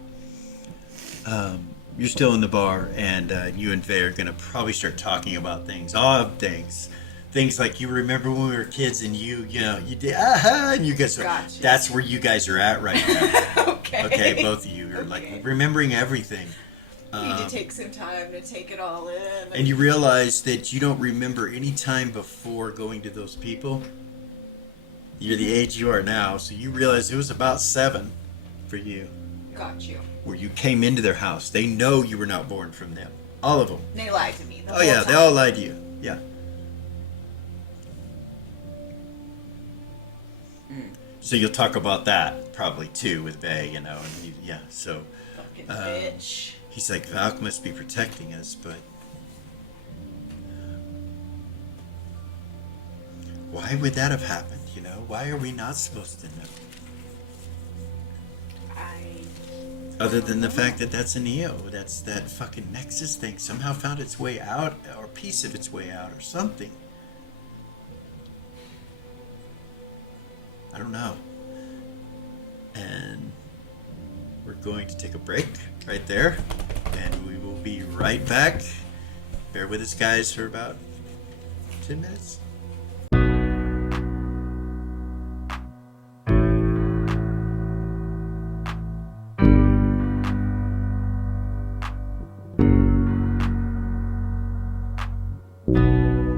You're still in the bar, and you and Vay are going to probably start talking about things, odd things. Things like you remember when we were kids and you know, you did, and you guys are, Gotcha. that's where you guys are at right now. Okay. Okay, both of you are Okay. like remembering everything. You need to take some time to take it all in. And you realize that you don't remember any time before going to those people. You're the age you are now, so you realize it was about 7 for you, Got you. where you came into their house. They know you were not born from them. All of them. They lied to me. The Oh whole yeah, time. they all lied to you. Yeah. So you'll talk about that probably too with Bay, you know, and yeah. So Fucking bitch. he's like, Valk must be protecting us, but why would that have happened? You know, why are we not supposed to know? Other than the fact that that's a Neo, that's that fucking Nexus thing somehow found its way out, or a piece of its way out, or something. I don't know. And we're going to take a break right there, and we will be right back. Bear with us, guys, for about 10 minutes.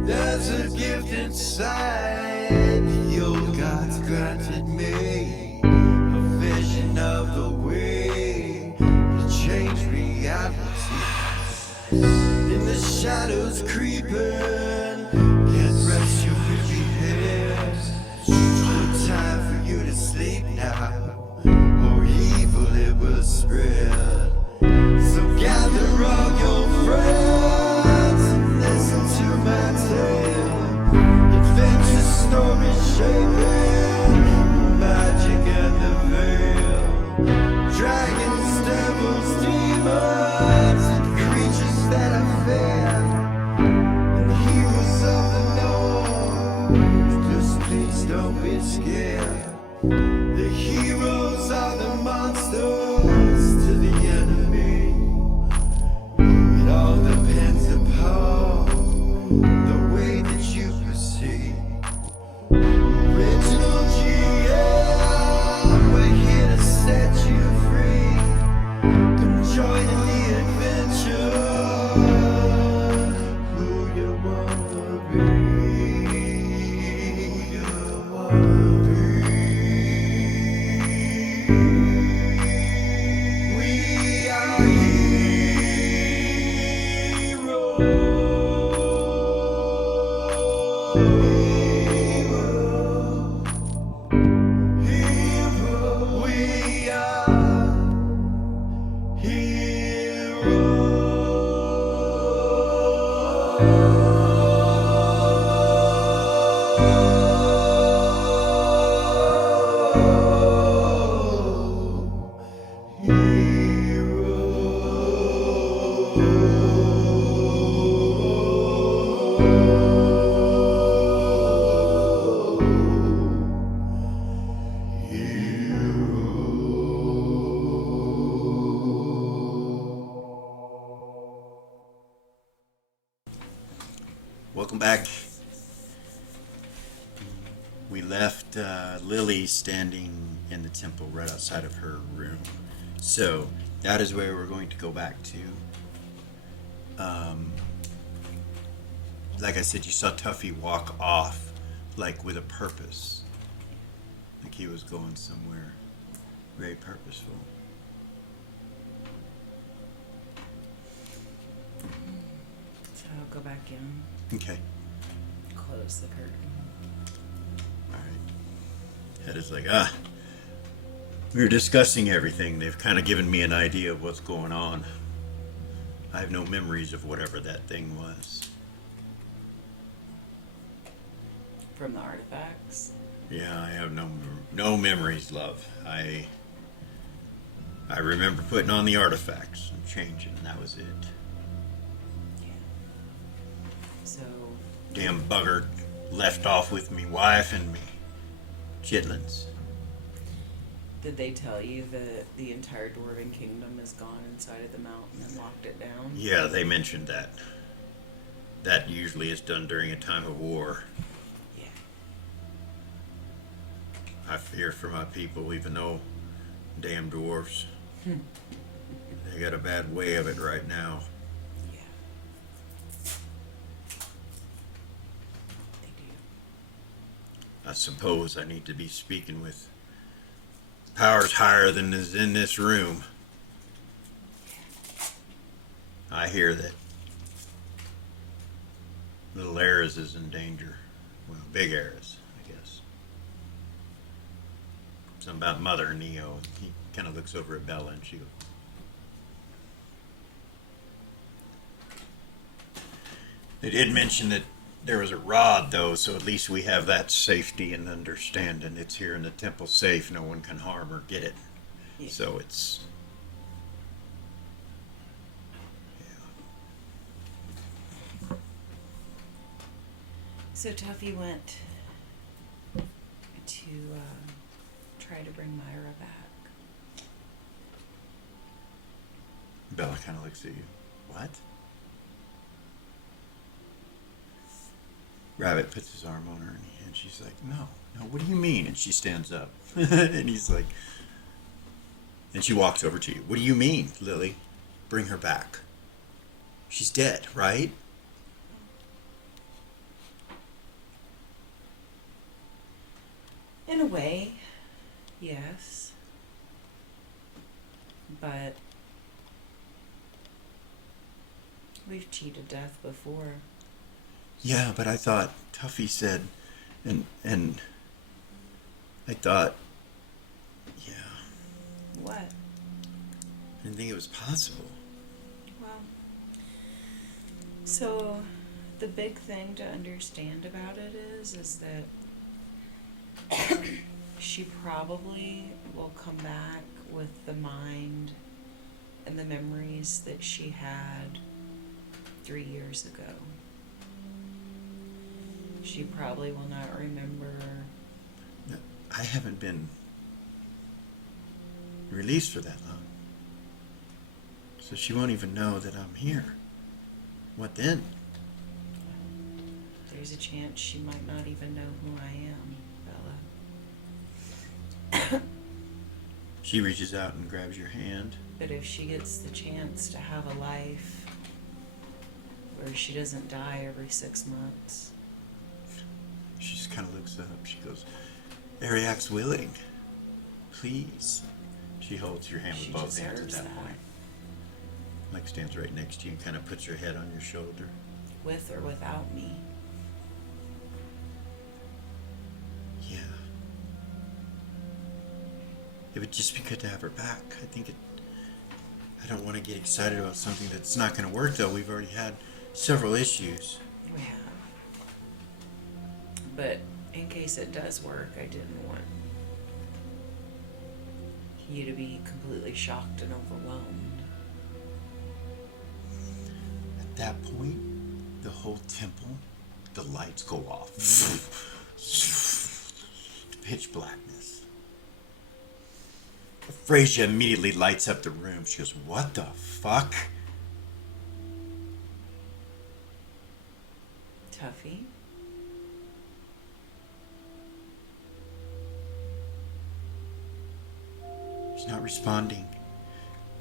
There's a gift inside the old gods granted me, a vision of the way to change reality. In the shadows creeping, can't rest your weary head. No time for you to spread. So gather all your friends and listen to my tale. Adventure story shaping magic and the veil. Dragons, devils, demons, and creatures that I fear, and heroes of the north. Just please don't be scared. The heroes are the monsters to the enemy. It all depends upon the way that you perceive. Original GM, we're here to set you free. Come join in the adventure. Who you wanna be? Who you wanna be? We are heroes. We are Welcome back. We left Lily standing in the temple right outside of her room. So that is where we're going to go back to. Like I said, you saw Tuffy walk off, like with a purpose. Like he was going somewhere very purposeful. So I'll go back in, Okay. close the curtain. Alright. Head is like, we were discussing everything. They've kind of given me an idea of what's going on. I have no memories of whatever that thing was. From the artifacts. Yeah, I have no memories, love. I remember putting on the artifacts and changing, and that was it. Yeah. So, Damn bugger left off with me wife and me chitlins. did they tell you that the entire Dwarven Kingdom is gone inside of the mountain and locked it down? Yeah, they mentioned that. That usually is done during a time of war. Yeah. I fear for my people, even though damn dwarves. They got a bad way of it right now. Yeah. They do. I suppose I need to be speaking with powers higher than is in this room. I hear that little Ares is in danger. Well, big Ares, I guess. Something about Mother Neo. He kind of looks over at Bella and she goes, they did mention that there was a rod, though, so at least we have that safety and understanding. It's here in the temple safe. No one can harm or get it. Yeah. So it's... yeah. So Tuffy went to try to bring Myra back. Bella kind of looks at you. What? Rabbit puts his arm on her and she's like, no, what do you mean? And she stands up. And he's like, and she walks over to you. What do you mean, Lily? Bring her back. She's dead, right? In a way, yes. But we've cheated death before. Yeah, but I thought Tuffy said, and I thought, yeah, What? Didn't think it was possible. Well, so the big thing to understand about it is that she probably will come back with the mind and the memories that she had 3 years ago. She probably will not remember. No, I haven't been released for that long. So she won't even know that I'm here. What then? There's a chance she might not even know who I am, Bella. She reaches out and grabs your hand. But if she gets the chance to have a life where she doesn't die every 6 months. She just kind of looks up. She goes, Ariak's willing. Please. She holds your hand with She both hands at deserves that that. point. Like stands right next to you and kind of puts her head on your shoulder. With or without me. Yeah. It would just be good to have her back. I don't want to get excited about something that's not going to work, though. We've already had several issues. We have. But in case it does work, I didn't want you to be completely shocked and overwhelmed. At that point, the whole temple, the lights go off. Pitch blackness. Frasier immediately lights up the room. She goes, what the fuck? Tuffy? He's not responding.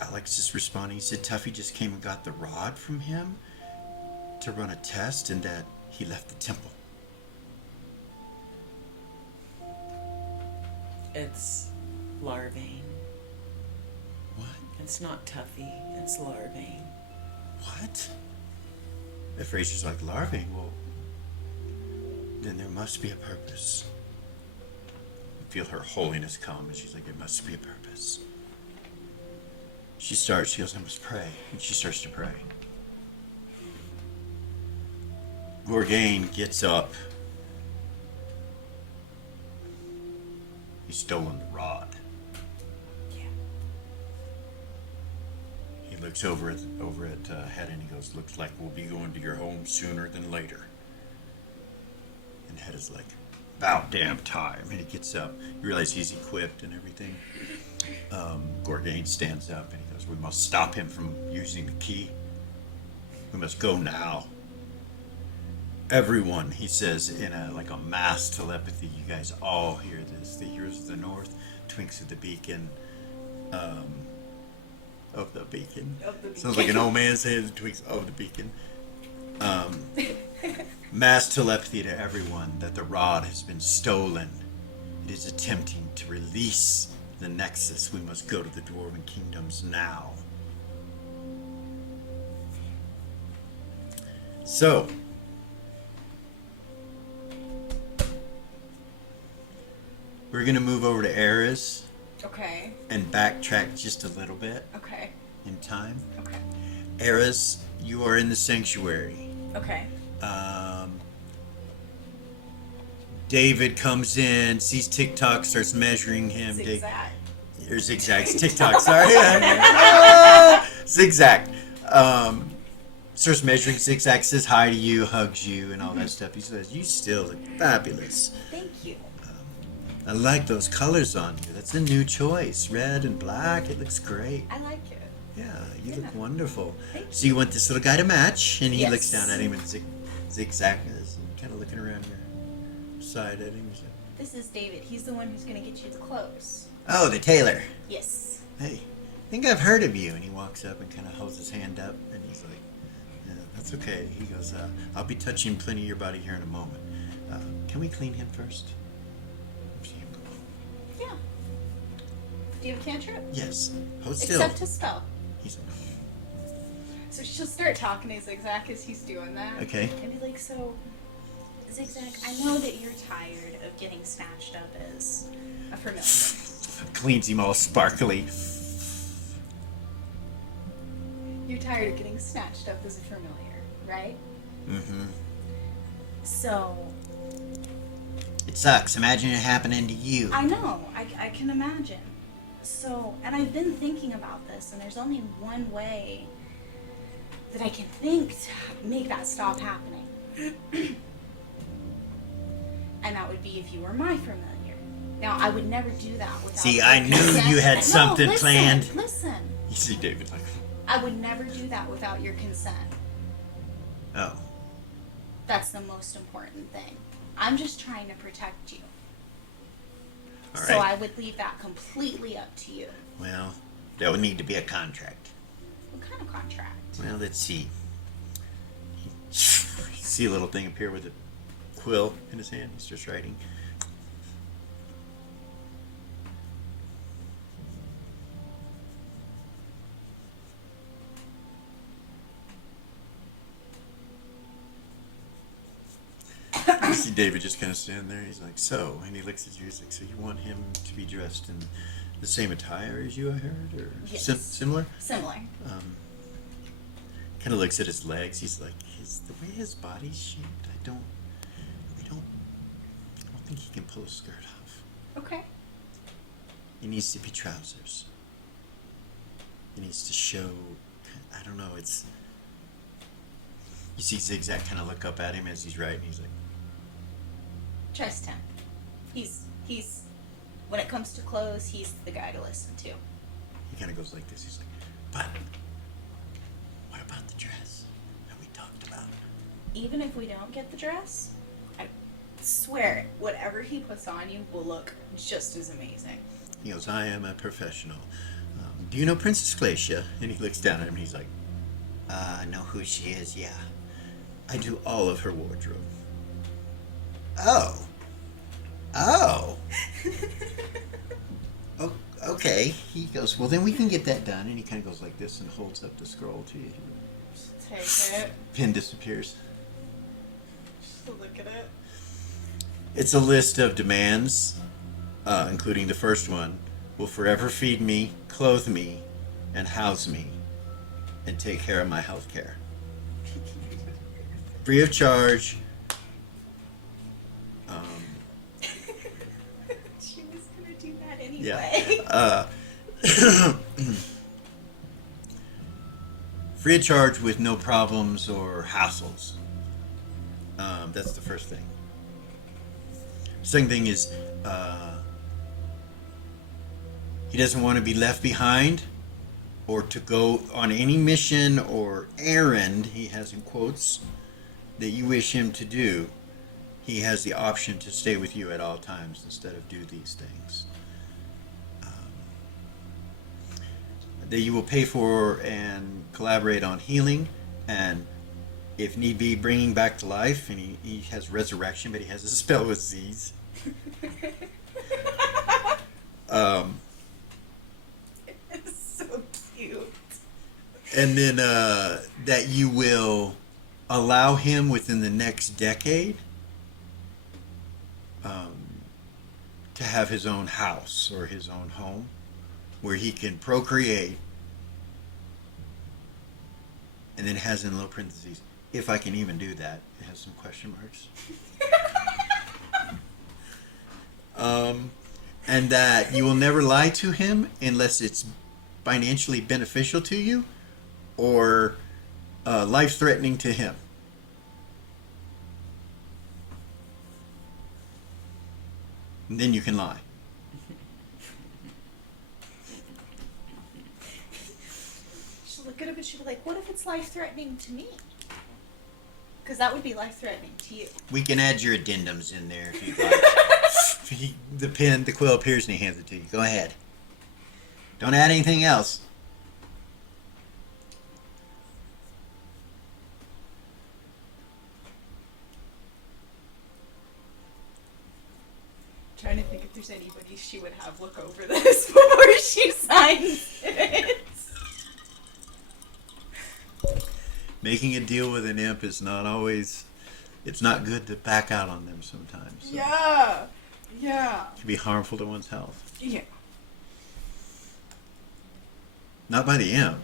Alex is responding. He said Tuffy just came and got the rod from him to run a test and that he left the temple. It's Larvain. What? It's not Tuffy, it's Larvain. What? If Fraser's like larvae, well, then there must be a purpose. You feel her holiness come, and she's like, there must be a purpose. She goes, I must pray, and she starts to pray. Gorgain gets up. He's stolen the rod. Yeah. He looks over at Hedda and he goes, looks like we'll be going to your home sooner than later. And Hedda's like, about damn time. And he gets up. You realize he's equipped and everything. Gorgain stands up and he goes, we must stop him from using the key. We must go now. Everyone, he says in a mass telepathy, you guys all hear this. The heroes of the north, twinks of the beacon, of the beacon. Sounds like an old man saying the twinks of the beacon. Mass telepathy to everyone that the rod has been stolen. It is attempting to release the Nexus. We must go to the Dwarven Kingdoms now. So, we're going to move over to Eris Okay. and backtrack just a little bit Okay. in time. Okay. Eris, you are in the sanctuary. Okay. David comes in, sees TikTok, starts measuring him. Zigzag. Or zigzags. TikTok, sorry. Zigzag. Starts measuring zigzag, says hi to you, hugs you, and all that stuff. He says, you still look fabulous. Thank you. I like those colors on you. That's a new choice. Red and black. It looks great. I like it. Yeah, you look wonderful. Thank So you want this little guy to match, and he Yes. looks down at him and zigzag, kind of looking around your side at him. He's like, This is David. He's the one who's going to get you the clothes. oh, the tailor. Yes. Hey, I think I've heard of you. And he walks up and kind of holds his hand up, and he's like, yeah, that's okay. He goes, I'll be touching plenty of your body here in a moment. Can we clean him first? Yeah. Do you have a cantrip? Yes. Hold still. Except to spell. He's So she'll start talking to Zigzag as he's doing that. okay. And be like, so, Zigzag, I know that you're tired of getting snatched up as A familiar. Cleans him all sparkly. tired of getting snatched up as a familiar, right? Mm-hmm. So, It sucks. Imagine it happening to you. I know, I can imagine. So, and I've been thinking about this, and there's only one way that I can think to make that stop happening. And that would be if you were my familiar. Now, I would never do that without See, your I knew consent. you had No, something listen, planned. Listen, You see David like, I would never do that without your consent. oh. That's the most important thing. I'm just trying to protect you. All So right. I would leave that completely up to you. Well, there would need to be a contract. What kind of contract? Well, let's see. You see a little thing appear with a quill in his hand. He's just writing. You see David just kind of standing there. He's like, so, and he looks at you. He's like, so you want him to be dressed in the same attire as you, I heard, or Yes. similar? Similar. Kind of looks at his legs. He's like, the way his body's shaped, I don't think he can pull a skirt off. Okay. It needs to be trousers. It needs to show, I don't know, it's, you see Zigzag kind of look up at him as he's writing. He's like, Trust him. He's, when it comes to clothes, he's the guy to listen to. he kind of goes like this. He's like, but what about the dress that we talked about? Even if we don't get the dress, I swear it, whatever he puts on you will look just as amazing. He goes, I am a professional. Do you know Princess Glacia? And he looks down at him and he's like, I know who she is, yeah. I do all of her wardrobe. Oh. Okay. He goes, well, then we can get that done. And he kind of goes like this and holds up the scroll to you. Take it. Pin disappears. Just look at it. It's a list of demands, including the first one. Will forever feed me, clothe me, and house me, and take care of my health care. Free of charge. She was gonna do that anyway. Yeah. Free of charge with no problems or hassles. That's the first thing. Second thing is, he doesn't want to be left behind or to go on any mission or errand, he has in quotes, that you wish him to do. He has the option to stay with you at all times instead of do these things. That you will pay for and collaborate on healing and, if need be, bringing back to life. And he has resurrection, but he has a spell with Z's. It's so cute. And then that you will allow him within the next decade to have his own house or his own home where he can procreate, and then has in little parentheses, if I can even do that. It has some question marks. And that you will never lie to him unless it's financially beneficial to you or life-threatening to him. And then you can lie. She'll look at him and she'll be like, what if it's life-threatening to me? Because that would be life-threatening to you. We can add your addendums in there if you'd like. The quill appears and he hands it to you. Go ahead. Don't add anything else. Trying to think if there's anybody she would have look over this before she signs it. Making a deal with an imp is not always... It's not good to back out on them sometimes. So Yeah. Yeah. it can be harmful to one's health. Yeah. Not by the imp.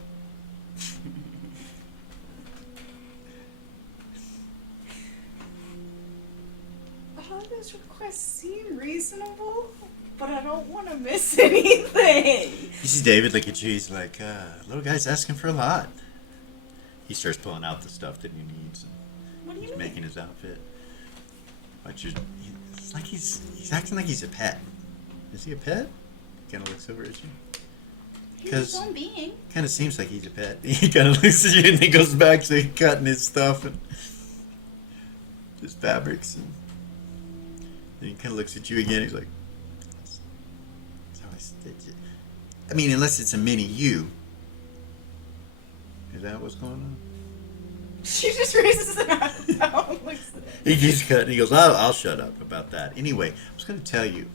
those requests seem reasonable, but I don't want to miss anything. You see David look at you. He's like, little guy's asking for a lot. He starts pulling out the stuff that he needs. And What do you he's mean? making his outfit. But it's like he's acting like he's a pet. Is he a pet? Kind of looks over at you. He's his own being. Kind of seems like he's a pet. He kind of looks at you and he goes back to cutting his stuff and his fabrics, and then he kind of looks at you again. He's like, "That's how I stitch it." I mean, unless it's a mini you. Is that what's going on? She just raises an eyebrow and looks at it. He keeps cutting. He goes, I'll shut up about that. Anyway, I was going to tell you.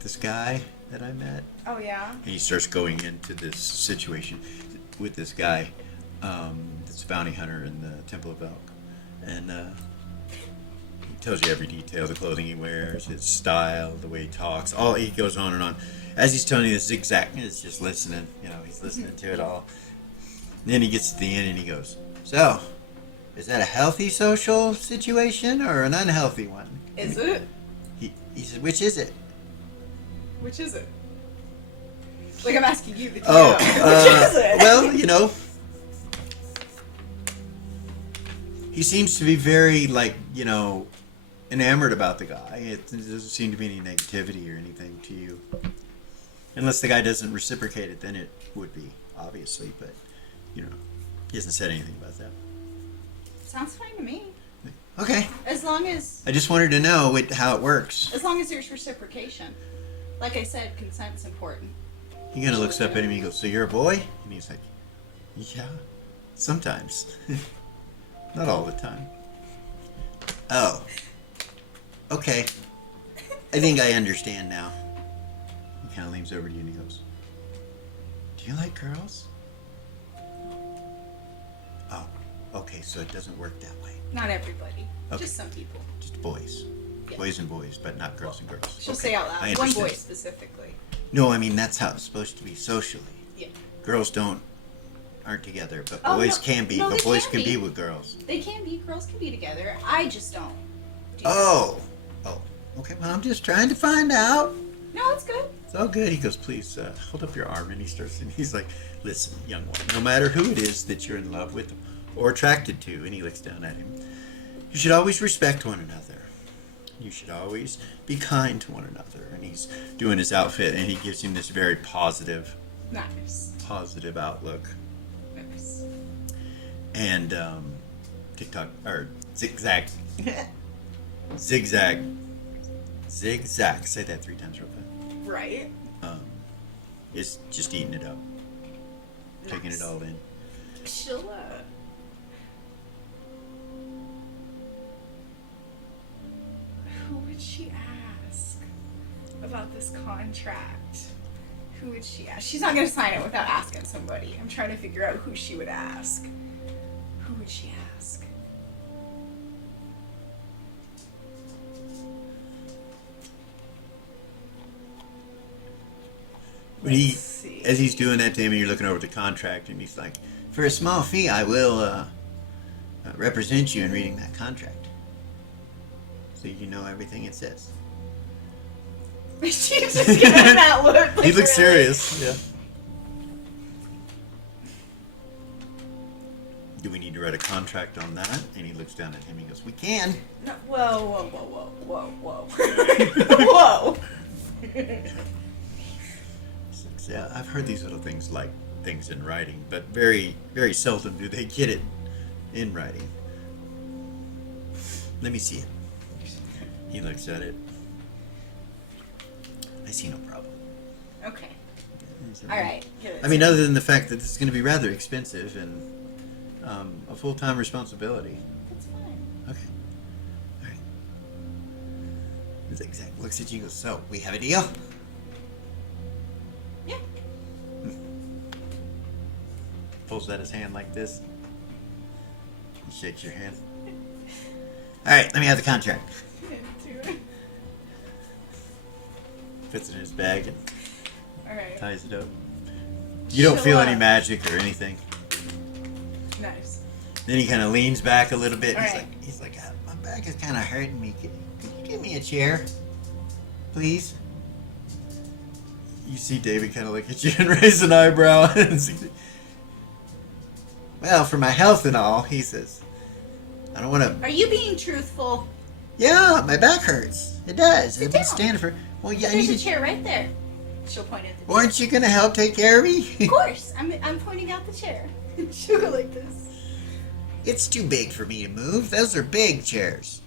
This guy that I met. Oh, yeah? And he starts going into this situation with this guy, this bounty hunter in the Temple of Elk. And he tells you every detail, the clothing he wears, his style, the way he talks. All he goes on and on. As he's telling you this zigzag, he's just listening. You know, he's listening to it all. And then he gets to the end and he goes, "So, is that a healthy social situation or an unhealthy one?" Is it? He said, "Which is it?" Which is it? Like, I'm asking you, but Oh, which is it? well, you know, he seems to be very, like, you know, enamored about the guy. It doesn't seem to be any negativity or anything to you. Unless the guy doesn't reciprocate it, then it would be, obviously. But, you know, he hasn't said anything about that. Sounds fine to me. Okay. As long as I just wanted to know how it works. there's reciprocation. Like I said, consent's important. He kind of looks up at him and he goes, "So you're a boy?" And he's like, "Yeah, sometimes. Not all the time." "Oh, okay. I think I understand now." He kind of leans over to you and he goes, "Do you like girls?" "Oh, okay, so it doesn't work that way. Not everybody. Okay. Just some people. Just boys. Yeah. Boys and boys, but not girls and girls." She'll Okay, say out I loud. One understand. boy specifically. No, I mean, that's how it's supposed to be socially. Yeah. Girls aren't together, but Oh, boys no. can be. No, But they boys can can be be. with girls. They can be. Girls can be together. I just don't. Do that. Oh, okay. Well, I'm just trying to find out. No, it's good. It's all good. He goes, "Please hold up your arm," and he's like, "Listen, young one, no matter who it is that you're in love with or attracted to," and he looks down at him, "you should always respect one another. You should always be kind to one another." And he's doing his outfit, and he gives him this very positive outlook. Nice. And TikTok or zigzag, zigzag. Say that 3 times real fast. Right. Is just eating it up, taking Nice. it all in. She'll, who would she ask about this contract? Who would she ask? She's not going to sign it without asking somebody. I'm trying to figure out who she would ask. Who would she ask? When he, Let's see. as he's doing that to him, and you're looking over the contract, and he's like, "For a small fee, I will represent you in reading that contract, so you know everything it says." She's just giving him that look. Like, He looks really? serious. Yeah. "Do we need to write a contract on that?" And he looks down at him. He goes, "We can." No, whoa. Whoa. Yeah, I've heard these little things like things in writing, but very, very seldom do they get it in writing. "Let me see it." He looks at it. "I see no problem." Okay. All right. Give it I mean, other than the fact that this is going to be rather expensive and a full-time responsibility. That's fine. Okay. All right. The zigzag looks at you and goes, "So, we have a deal?" Yeah. Pulls out his hand like this. He shakes your hand. "All right, let me have the contract." Puts it in his bag and All right. ties it up. You don't feel any magic or anything. Nice. Then he kind of leans back a little bit. And All right. he's like, back is kind of hurting me. Could you give me a chair, please? You see David kind of look at you and raise an eyebrow. Well, for my health and all, he says. I don't want to. Are you being truthful? Yeah, my back hurts. It does. Sit I've been down. standing for. Well, yeah, I There's need a to. chair right there. She'll point at the chair. Aren't you gonna help take care of me? Of course. I'm pointing out the chair. She'll go like this. It's too big for me to move. Those are big chairs.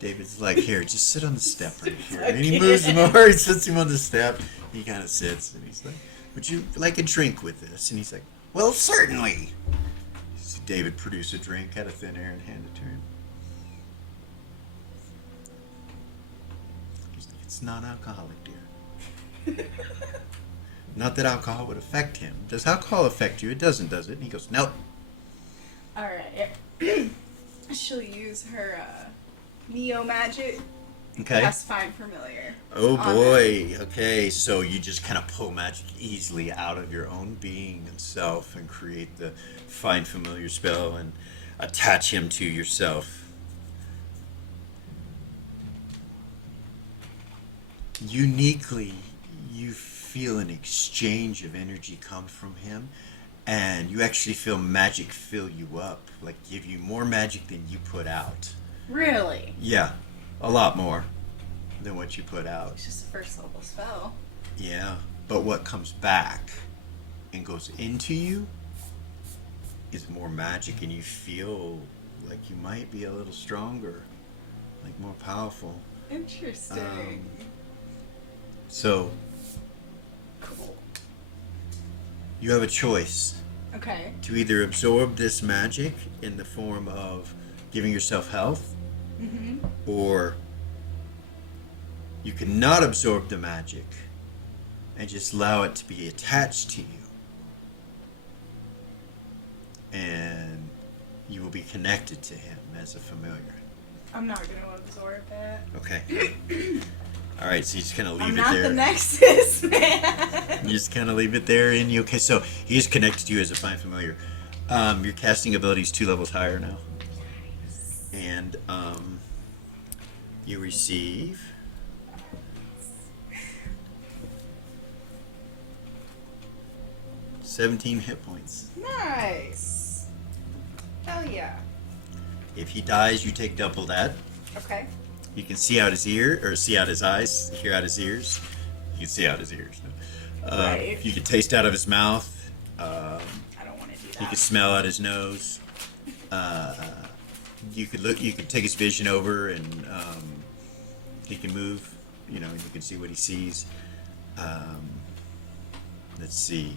David's like, here, just sit on the step right here. And he moves him over. He sits him on the step. He kind of sits, and he's like, would you like a drink with this? And he's like, well, certainly. You see David produce a drink out of thin air and hand it to him. He's like, it's non-alcoholic, dear. Not that alcohol would affect him. Does alcohol affect you? It doesn't, does it? And he goes, nope. All right. She'll use her Neo magic. Okay. That's fine, familiar. Oh on boy. Okay, so you just kind of pull magic easily out of your own being and self and create the find familiar spell and attach him to yourself. Uniquely, you feel an exchange of energy come from him, and you actually feel magic fill you up, like give you more magic than you put out. Really? Yeah, a lot more than what you put out. It's just a first level spell. Yeah, but what comes back and goes into you is more magic, and you feel like you might be a little stronger, like more powerful. Interesting. So Cool. you have a choice Okay. to either absorb this magic in the form of giving yourself health, Mm-hmm. or you can not absorb the magic and just allow it to be attached to you. And you will be connected to him as a familiar. I'm not gonna absorb it. Okay. All right, so you just kind of I'm leave it not there. the Nexus man. You just kind of leave it there, and you okay. So he's connected to you as a fine familiar. Your casting ability is 2 levels higher now, and you receive 17 hit points. Nice. Hell yeah. If he dies, you take double that. Okay. You can see out his ear, or see out his eyes, hear out his ears. You can see out his ears. Right. You can taste out of his mouth. I don't want to do You that. can smell out his nose. You could look. You could take his vision over, and he can move. You know, you can see what he sees. Let's see.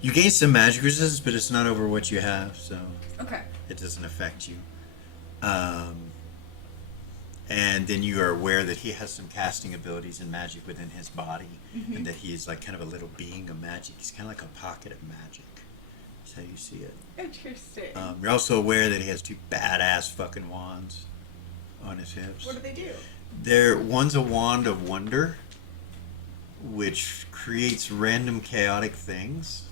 You gain some magic resistance, but it's not over what you have, so Okay. it doesn't affect you. And then you are aware that he has some casting abilities and magic within his body, and that he is like kind of a little being of magic. He's kind of like a pocket of magic. That's how you see it. Interesting. You're also aware that he has 2 badass fucking wands on his hips. What do they do? One's a wand of wonder, which creates random chaotic things.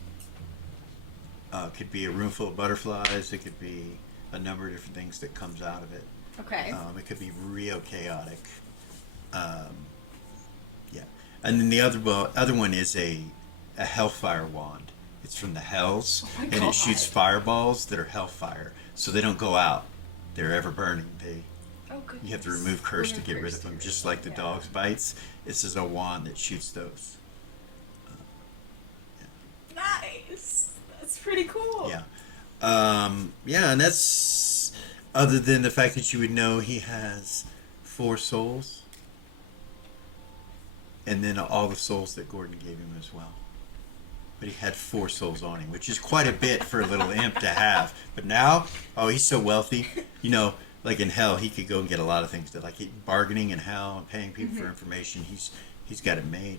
Could be a room full of butterflies. It could be a number of different things that comes out of it. Okay. It could be real chaotic. Yeah. And then the other one is a hellfire wand. It's from the hells, Oh my and it God. shoots fireballs that are hellfire, so they don't go out. They're ever burning. Oh, goodness. You have to remove curse to get rid curse of them, to just rid like the of- dog's bites. This is a wand that shoots those. Nice. That's pretty cool. Yeah. Yeah, and that's other than the fact that you would know he has 4 souls, and then all the souls that Gordon gave him as well. But he had 4 souls on him, which is quite a bit for a little imp to have. But now, oh, he's so wealthy. You know, like in hell, he could go and get a lot of things. Bargaining in hell and paying people for information. He's got it made.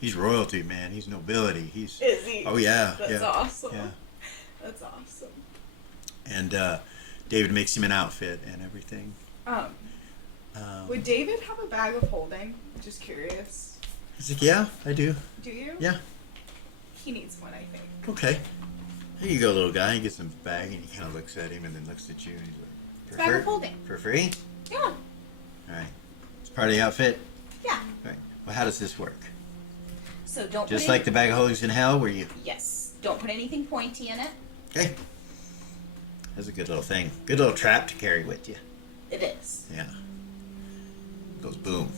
He's royalty, man. He's nobility. He's Is he? oh yeah, That's yeah, awesome. yeah. That's awesome. And David makes him an outfit and everything. Would David have a bag of holding? Just curious. He's like, yeah, I do. Do you? Yeah. He needs one, I think. Okay. Here you go, little guy. He gets him a bag and he kind of looks at him and then looks at you and he's like, Bag of holding. For free? Yeah. All right. It's part of the outfit? Yeah. All right. Well, how does this work? So don't Just put like the bag of holdings in hell, where you... Yes. Don't put anything pointy in it. Okay. That's a good little thing. Good little trap to carry with you. It is. Yeah. Goes boom.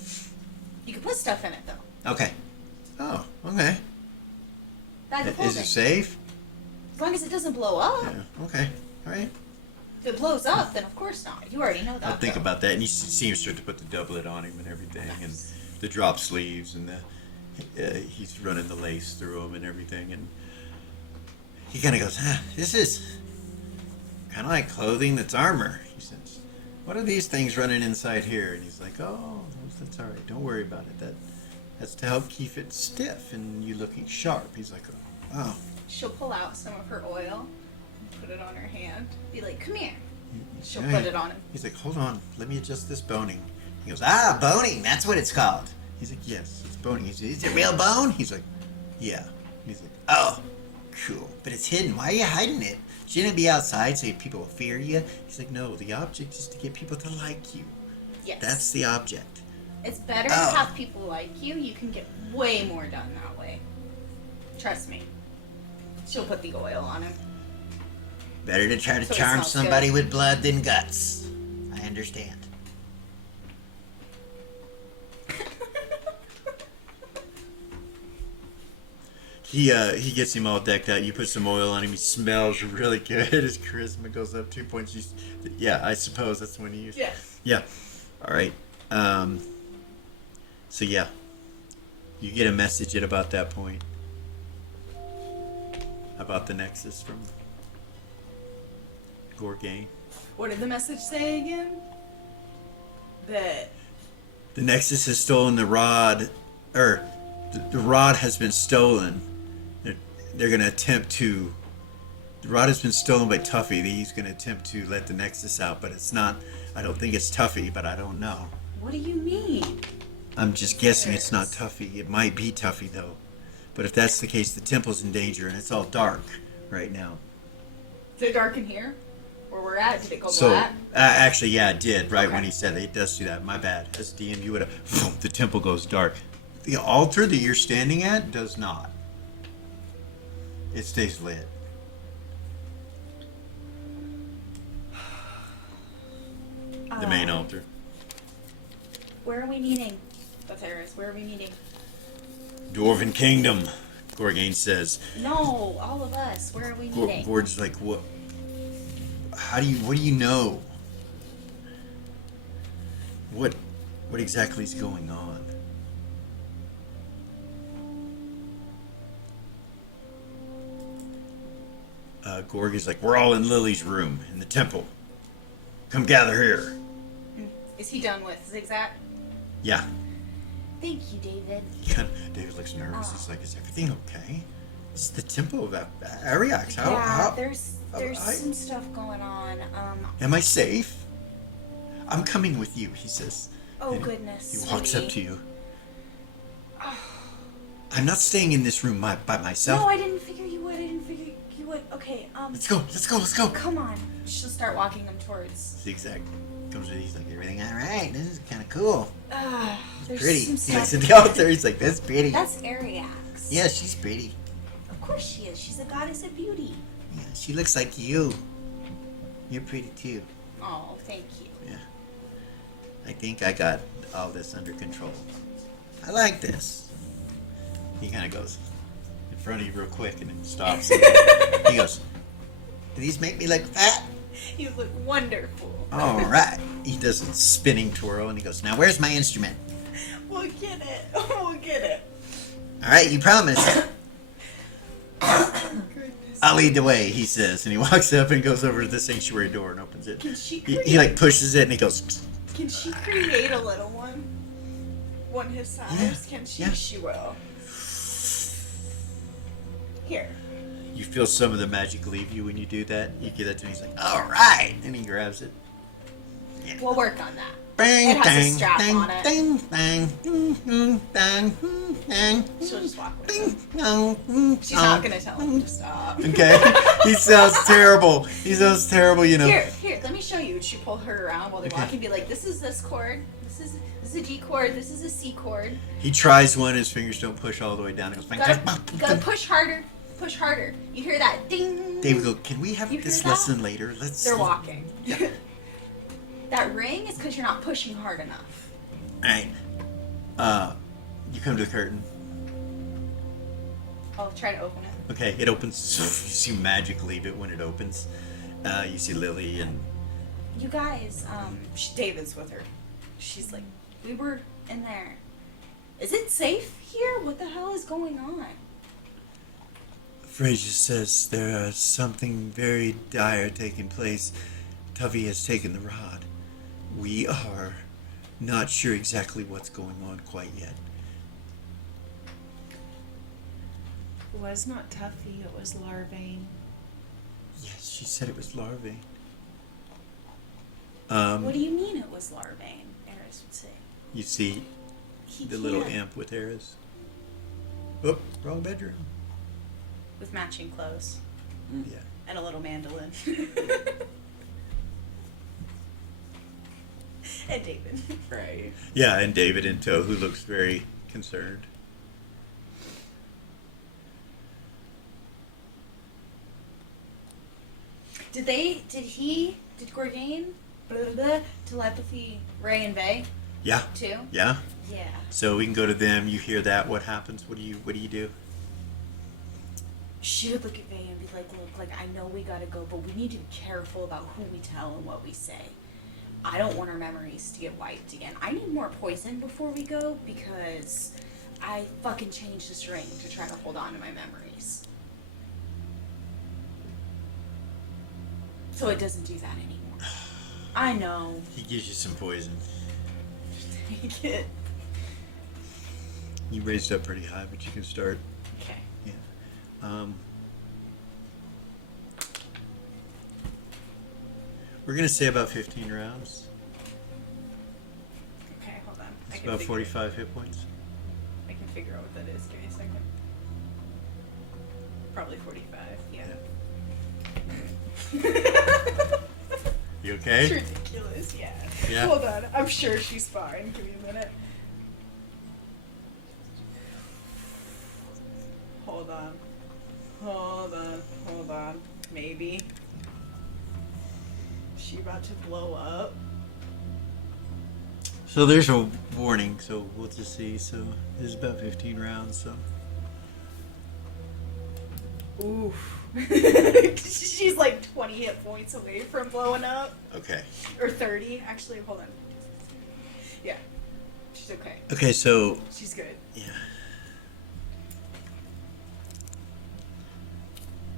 You can put stuff in it though. Okay. Oh, okay. Bag of Is holding. it safe? As long as it doesn't blow up. Yeah. Okay. All right. If it blows up, then of course not. You already know that. I'll think though. about that. And you see him start to put the doublet on him and everything, and the drop sleeves, and he's running the lace through them and everything, and he kind of goes, this is kind of like clothing that's armor. He says, what are these things running inside here? And he's like, oh, that's all right. Don't worry about it. That's to help keep it stiff and you looking sharp. He's like, oh. She'll pull out some of her oil and put it on her hand. Be like, come here. She'll Yeah. put it on him. He's like, hold on, let me adjust this boning. He goes, boning, that's what it's called. He's like, yes, it's boning. He's like, is it real bone? He's like, yeah. He's like, oh, cool. But it's hidden. Why are you hiding it? Shouldn't it be outside so people will fear you? He's like, no, the object is to get people to like you. Yes. That's the object. It's better Oh. to have people like you. You can get way more done that way. Trust me. She'll put the oil on him. Better to try to So it charm smells somebody good. with blood than guts. I understand. He gets him all decked out. You put some oil on him. He smells really good. His charisma goes up 2 points. Yeah, I suppose that's when you use. Yes. Yeah. All right. So yeah, you get a message at about that point about the Nexus from Gorgain. What did the message say again? That The Nexus has stolen the rod, or the rod has been stolen. They're going to attempt to. The rod has been stolen by Tuffy. He's going to attempt to let the Nexus out, but it's not. I don't think it's Tuffy, but I don't know. what do you mean? I'm just guessing it's not Tuffy. It might be Tuffy though. But if that's the case, the temple's in danger, and it's all dark right now. Is it dark in here? Where we're at? Did it go So, black? actually, yeah, it did. Right Okay. when he said it, it does do that. My bad. As DM, you would have. The temple goes dark. The altar that you're standing at does not. It stays lit. The main altar. Where are we meeting? That's Eris. Where are we meeting? Dwarven Kingdom, Gorgain says. No, all of us. Where are we meeting? Gord's like, what? What do you know? What exactly is going on? Gorg is like, we're all in Lily's room in the temple. Come gather here. Is he done with Zigzag? Yeah. Thank you, David. David looks nervous. He's like, is everything okay? It's the temple of Ariax. Yeah, How there's some stuff going on. am I safe? I'm coming with you, he says. Oh And goodness. He walks up sweetie. to you. I'm not staying in this room by myself. No, I didn't figure you would. Okay, Let's go. come on. She'll start walking them towards. Zigzag comes with. He's like, everything all right? This is kind of cool. There's Pretty. some He stuff. looks at the altar. He's like, that's pretty. That's Ariax. Yeah, she's pretty. Of course she is. She's a goddess of beauty. Yeah, she looks like you. You're pretty too. Oh, thank you. Yeah. I think I got all this under control. I like this. He kind of goes in front of you real quick and then stops. He goes, do these make me look fat? You look wonderful. All right. He does a spinning twirl and he goes, now where's my instrument? We'll get it. We'll get it. All right, you promised. Goodness. I'll lead the way, he says. And he walks up and goes over to the sanctuary door and opens it. Can she He create? like pushes it and he goes, Can she create a little one? One his size? Yeah, Can she? yeah. She will. Here. you feel some of the magic leave you when you do that. You give that to him. He's like, all right. And he grabs it. Yeah. We'll work on that. Bang, It has a bang, strap bang, on it. bang, bang, bang, bang, bang. She'll just walk with Bing, him. bong, bing, She's not bong. gonna tell him to stop. Okay. He sounds terrible. He sounds terrible, you know. Here, let me show you. She pull her around while they Okay. walk and be like, this is this chord. This is a G chord. This is a C chord. He tries one, his fingers don't push all the way down. He goes, bang, bang, bang, Gotta bang. push harder. Push harder. You hear that ding? David goes, can we have You this hear that? lesson later? Let's. They're walking. Yeah. That ring is because you're not pushing hard enough. Alright. You come to the curtain. I'll try to open it. Okay, it opens. You see magic leave it when it opens. You see Lily and You guys, David's with her. She's like, we were in there. Is it safe here? What the hell is going on? Frazier says there is something very dire taking place. Tuffy has taken the rod. We are not sure exactly what's going on quite yet. It was not Tuffy, it was Larvain. Yes, she said it was larvae. What do you mean it was Larvain? Eris would say. You see He the little can't. imp with Eris. Oh, wrong bedroom. With matching clothes Yeah. and a little mandolin. And David. Right. Yeah, and David in tow, who looks very concerned. Did Gorgain, blah, blah, blah, telepathy Ray and Vay Yeah, too? yeah. Yeah. So we can go to them. You hear that? What happens? What do you do? She would look at Vay and be like, look, like, I know we gotta go, but we need to be careful about who we tell and what we say. I don't want our memories to get wiped again. I need more poison before we go because I fucking changed this ring to try to hold on to my memories. So it doesn't do that anymore. I know. He gives you some poison. Take it. You raised up pretty high, but you can start. Okay. Yeah. We're gonna say about 15 rounds. Okay, hold on. It's about 45 hit points. I can figure out what that is. Give me a second. Probably 45, yeah. You It's okay? ridiculous, yeah. Yeah. Hold on. I'm sure she's fine. Give me a minute. Hold on. Hold on. Maybe. She about to blow up. So there's a warning. So we'll just see. So it's about 15 rounds. So Oof. She's like 20 hit points away from blowing up. okay. Or 30. Actually, hold on. Yeah. She's okay. Okay. So She's good. yeah.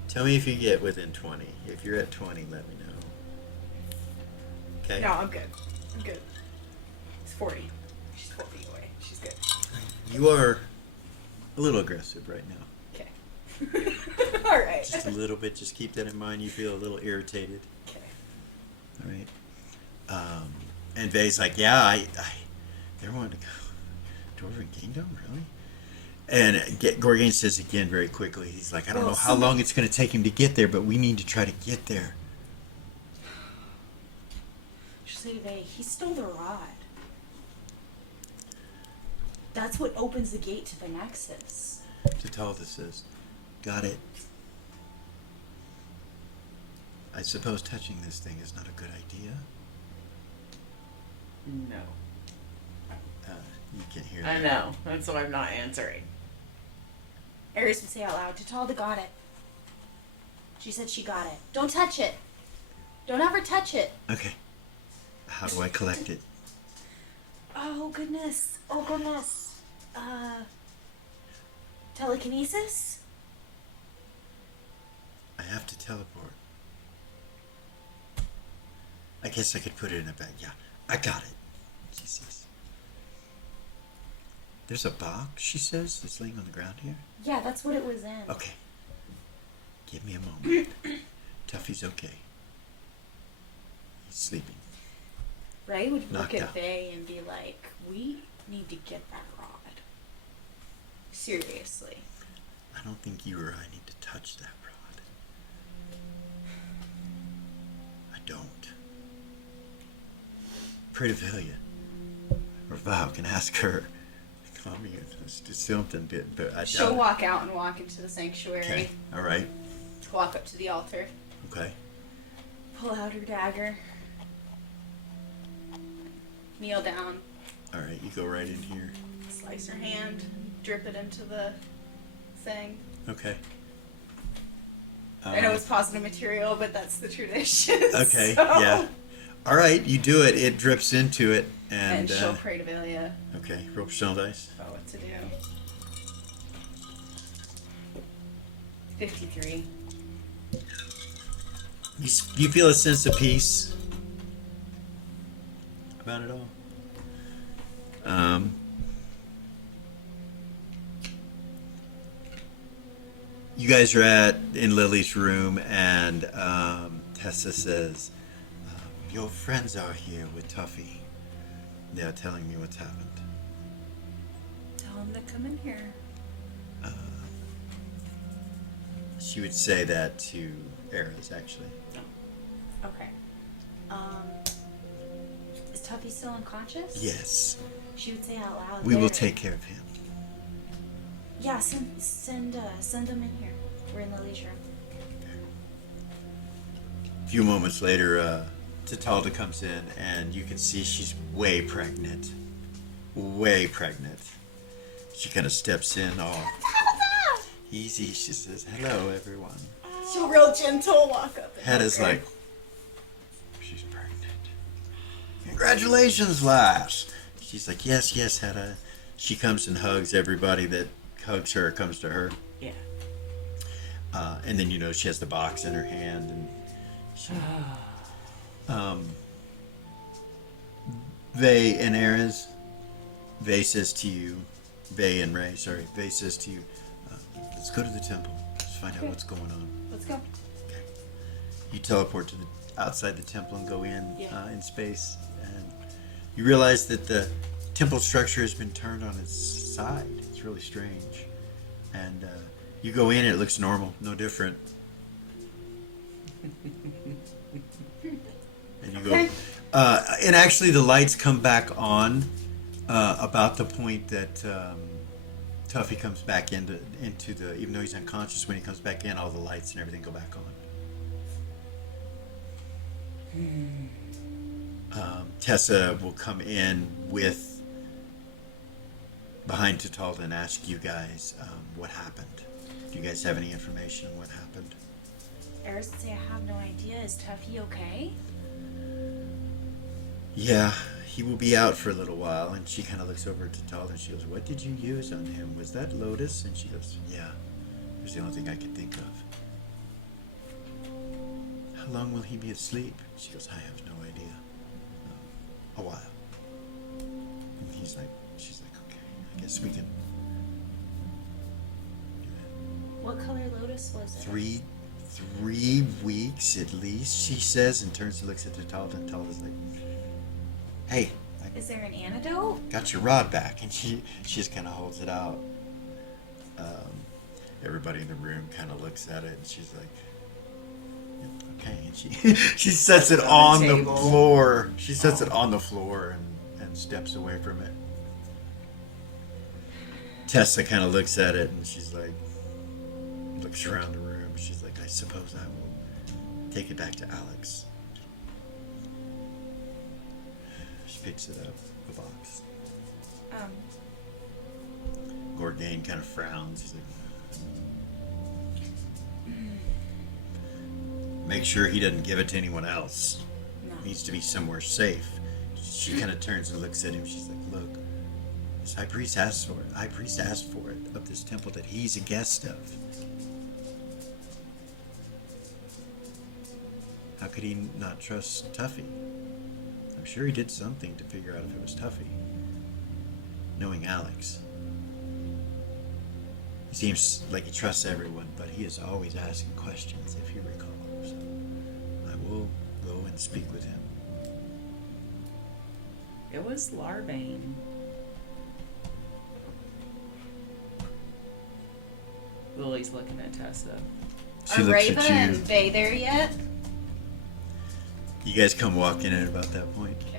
Tell me if you get within 20. If you're at 20, let me know. Okay. No, I'm good. I'm good. It's 40. She's 4 feet away. She's good. You are a little aggressive right now. Okay. Alright. Just a little bit. Just keep that in mind. You feel a little irritated. Okay. All right. And Vay's like, yeah, they're wanting to go Dwarven Kingdom, really? And Gorgain says again very quickly, he's like, I don't know how long it's going to take him to get there, but we need to try to get there. She'll say to Vay, he stole the rod. That's what opens the gate to the Nexus. Tatalda says, got it. I suppose touching this thing is not a good idea. No. You can hear I that. know. That's why I'm not answering. Ares would say out loud, Tatalda got it. She said she got it. Don't touch it. Don't ever touch it. Okay. How do I collect it? Oh goodness. Oh goodness. Telekinesis? I have to teleport. I guess I could put it in a bag. Yeah, I got it. She says. There's a box, she says, that's laying on the ground here. Yeah, that's what it was in. Okay. Give me a moment. Tuffy's okay. He's sleeping. right? Would Knocked look at out. Faye and be like, we need to get that rod. Seriously. I don't think you or I need to touch that rod. I don't. Pray to Velia. Or Val can ask her. Call me to something, but I She'll doubt it. walk out and walk into the sanctuary. Okay. All right. Walk up to the altar. Okay. Pull out her dagger. Kneel down. All right. You go right in here. Slice her hand. Drip it into the thing. Okay. I know it's positive material, but that's the tradition. Okay. so- Yeah. All right. You do it. It drips into it, And she'll pray to Velia okay. Roll percentile dice. about what to do. 53. You feel a sense of peace about it all. You guys are in Lily's room, and Tessa says, "Your friends are here with Tuffy. They're telling me what's happened." Tell him to come in here. She would say that to Eris, actually. Okay. Is Tuffy still unconscious? Yes, She would say out loud. we will there. take care of him. Yeah, send them in here. We're in Lily's room. A few moments later, Tatalda comes in, and you can see she's way pregnant. Way pregnant. She kind of steps in all easy. She says, "Hello, everyone." She'll real gentle walk up. and Hedda's hug her. like, "She's pregnant. Congratulations, lass." She's like, "Yes, yes, Hedda." She comes and hugs everybody that hugs her, comes to her. Yeah. And then, she has the box in her hand, and she, Vay and Eris, Vay says to you, Vay and Ray, sorry, Vay says to you, "Let's go to the temple. Let's find out what's going on." Let's go. Okay. You teleport to the outside the temple and go in Yeah. in space, and you realize that the temple structure has been turned on its side. It's really strange, and you go in, it looks normal, no different. And you go, Okay. and actually the lights come back on about the point that Tuffy comes back into the, even though he's unconscious, when he comes back in, all the lights and everything go back on. Tessa will come in behind Tatalda and ask you guys what happened. Do you guys have any information on what happened? Eris would say, I have no idea. Is Tuffy okay? Yeah, he will be out for a little while. And she kind of looks over at Tatalda and she goes, "What did you use on him? Was that Lotus?" And she goes, "Yeah, it was the only thing I could think of." "How long will he be asleep?" She goes, "I have no idea. A while." And she's like, "Okay, I guess we can do it." What color lotus was it? 3 weeks at least, she says, and turns and looks at Tatalda, and Talda's like, "Hey, I Is there an antidote? got your rod back." And she just kind of holds it out. Everybody in the room kind of looks at it, and she's like, "Yeah, okay." And she sets it on the table. floor. She sets it on the floor and steps away from it. Tessa kind of looks at it, and she's like, looks around the room. She's like, "I suppose I will take it back to Alex." She picks it up, the box. Gorgain kind of frowns. He's like, "Make sure he doesn't give it to anyone else. No. It needs to be somewhere safe." She kind of turns and looks at him. She's like, "Look, this high priest asked for it. High priest asked for it of this temple that he's a guest of. How could he not trust Tuffy? I'm sure he did something to figure out if it was Tuffy. Knowing Alex. He seems like he trusts everyone, but he is always asking questions, if you recall. So I will go and speak with him." It was Larvain. Lily's looking at Tessa. She Are looks Rava at and you. Vay there yet? You guys come walking in at about that point. Okay.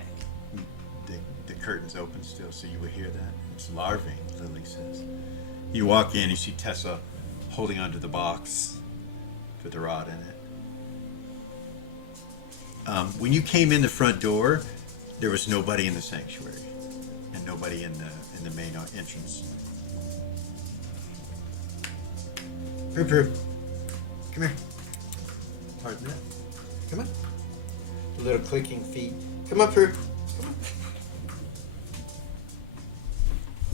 The curtain's open still, so you would hear that. It's Larvain, Lily says. You walk in, you see Tessa holding onto the box with the rod in it. When you came in the front door, there was nobody in the sanctuary and nobody in the main entrance. Prue, Prue, come here. Pardon that. Come on. The little clicking feet. Come on, Prue. Come on.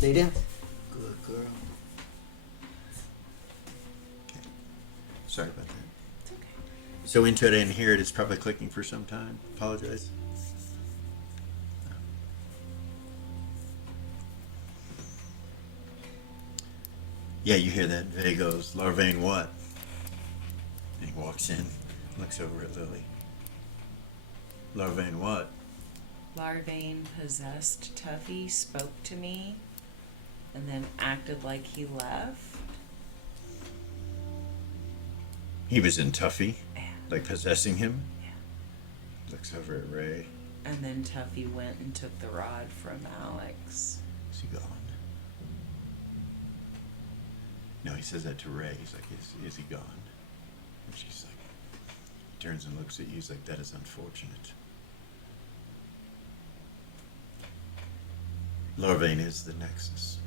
Lay down. Good girl. Okay. Sorry about that. It's okay. So into it, I didn't hear it. It's probably clicking for some time. Apologize. Yeah, you hear that. Vay goes, Larvain what? And he walks in, looks over at Lily. Larvain what? Larvain possessed Tuffy, spoke to me, and then acted like he left. He was in Tuffy, Yeah. like possessing him. Yeah. Looks over at Ray. And then Tuffy went and took the rod from Alex. Is he gone? No, he says that to Ray. He's like, is he gone? And she's like, turns and looks at you. He's like, that is unfortunate. Larvain is the Nexus.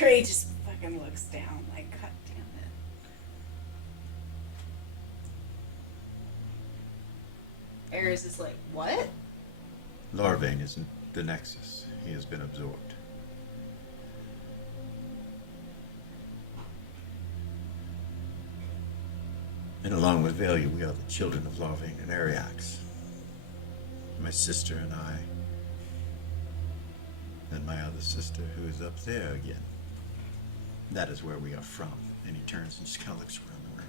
Ray just fucking looks down like, God damn it. Ares is like, what? Larvain isn't the Nexus. He has been absorbed. And along with Velia, we are the children of Larvain and Ariax. My sister and I. And my other sister, who is up there again. That is where we are from. And he turns and just kind of looks around the room.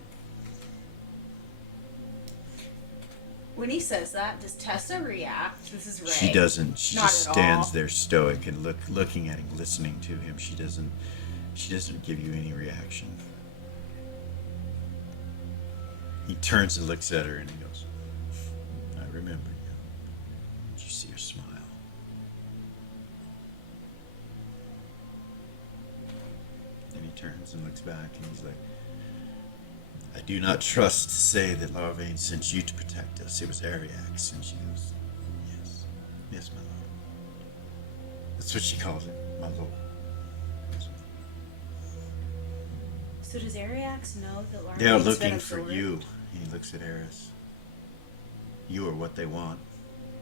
When he says that, does Tessa react? This is Ray. She doesn't. She Not just at stands all. there stoic and looking at him, listening to him. She doesn't give you any reaction. He turns and looks at her and he goes, I remember you. Did you see her smile? Then he turns and looks back and he's like, I do not trust to say that Larvain sent you to protect us. It was Ariax. And she goes, yes. Yes, my lord. That's what she calls it, my lord. So does Ariax know that Larvain's They are been looking for absorbed? you. He looks at Eris. You are what they want.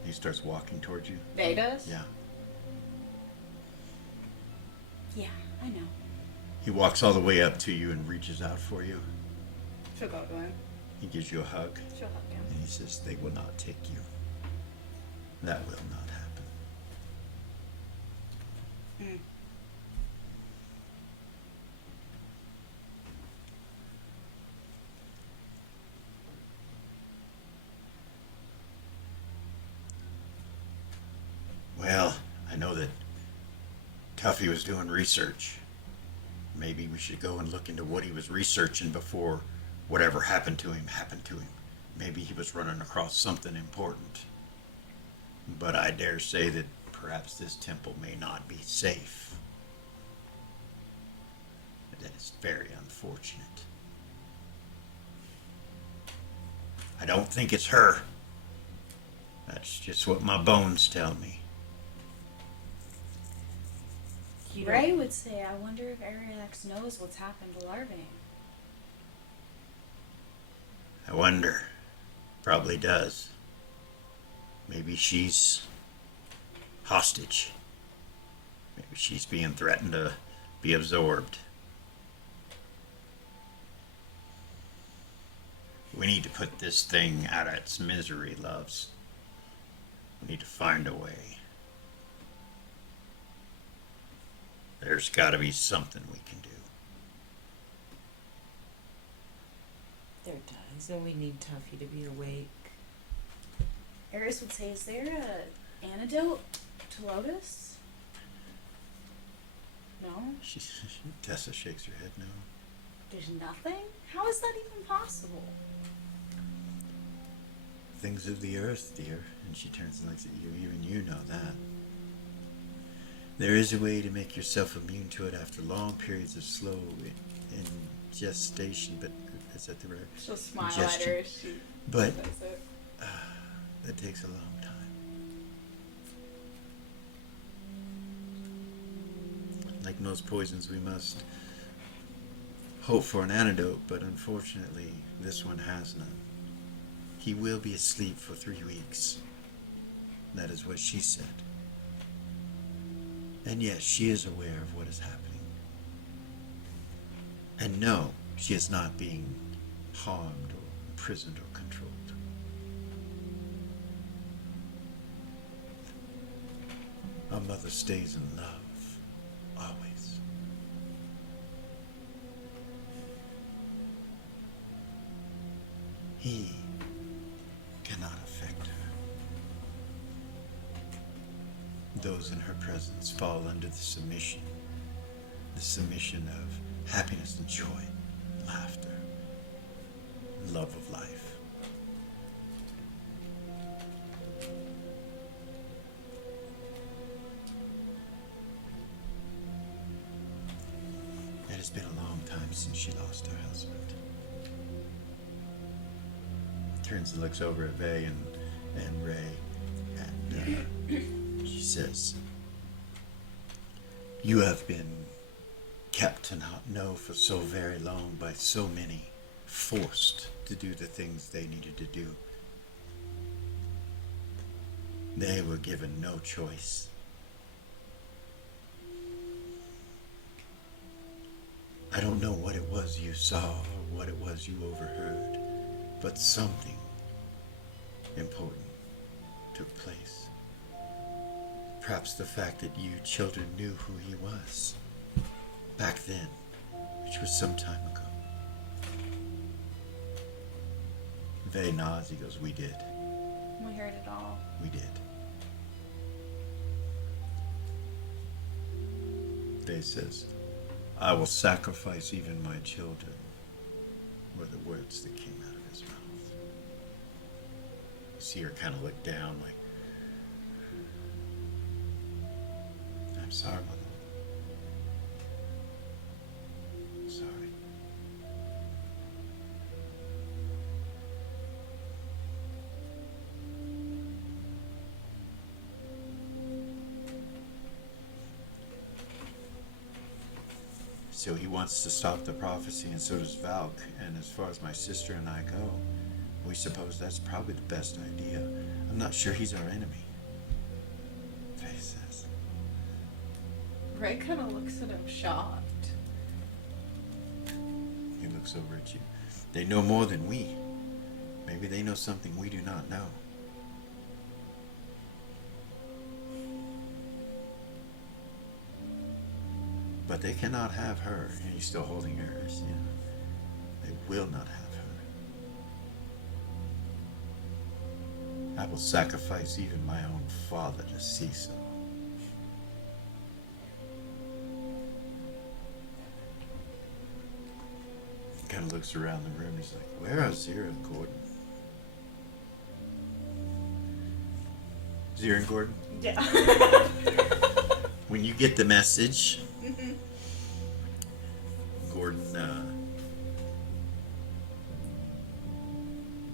He starts walking towards you. Vay does? Yeah. Yeah, I know. He walks all the way up to you and reaches out for you. She'll go to him. He gives you a hug She'll hug him. and he says, they will not take you. That will not happen. Mm. Well, I know that Tuffy was doing research. Maybe we should go and look into what he was researching before whatever happened to him happened to him. Maybe he was running across something important. But I dare say that perhaps this temple may not be safe. That is very unfortunate. I don't think it's her. That's just what my bones tell me. You Ray don't- would say, I wonder if Ariax knows what's happened to Larvain. I wonder. Probably does. Maybe she's hostage. Maybe she's being threatened to be absorbed. We need to put this thing out of its misery, loves. We need to find a way. There's got to be something we can do. There does, and we need Tuffy to be awake. Eris would say, is there a antidote to Lotus? No? Tessa shakes her head no. There's nothing? How is that even possible? Things of the earth, dear. And she turns and looks at you. Even you know that. There is a way to make yourself immune to it after long periods of slow ingestation, but is that the right? She'll smile Ingestion. at her as she But says it. that takes a long time. Like most poisons, we must hope for an antidote, but unfortunately, this one has none. He will be asleep for 3 weeks. That is what she said. And yes, she is aware of what is happening. And no, she is not being harmed or imprisoned or controlled. Our mother stays in love, always. He cannot affect her. Those in her presence fall under the submission of happiness and joy, laughter, love of life. It has been a long time since she lost her husband. Turns and looks over at Vay and Ray, and she says, "You have been kept to not know for so very long by so many, forced to do the things they needed to do. They were given no choice. I don't know what it was you saw or what it was you overheard, but something important took place. Perhaps the fact that you children knew who he was back then, which was some time ago." Vay nods. He goes, "We did. We heard it all. We did." Vay says, "I will sacrifice even my children," were the words that came out of his mouth. You see her kind of look down like, "I'm sorry, Mother. I'm sorry." So he wants to stop the prophecy, and so does Valk. And as far as my sister and I go, we suppose that's probably the best idea. I'm not sure he's our enemy, Faye says. Ray kind of looks at him shocked. He looks over at you. They know more than we. Maybe they know something we do not know. But they cannot have her. And he's still holding hers. You know. They will not have her. I will sacrifice even my own father to see so. He kind of looks around the room. He's like, "Where are Zira and Gordon?" Zira and Gordon? Yeah. When you get the message,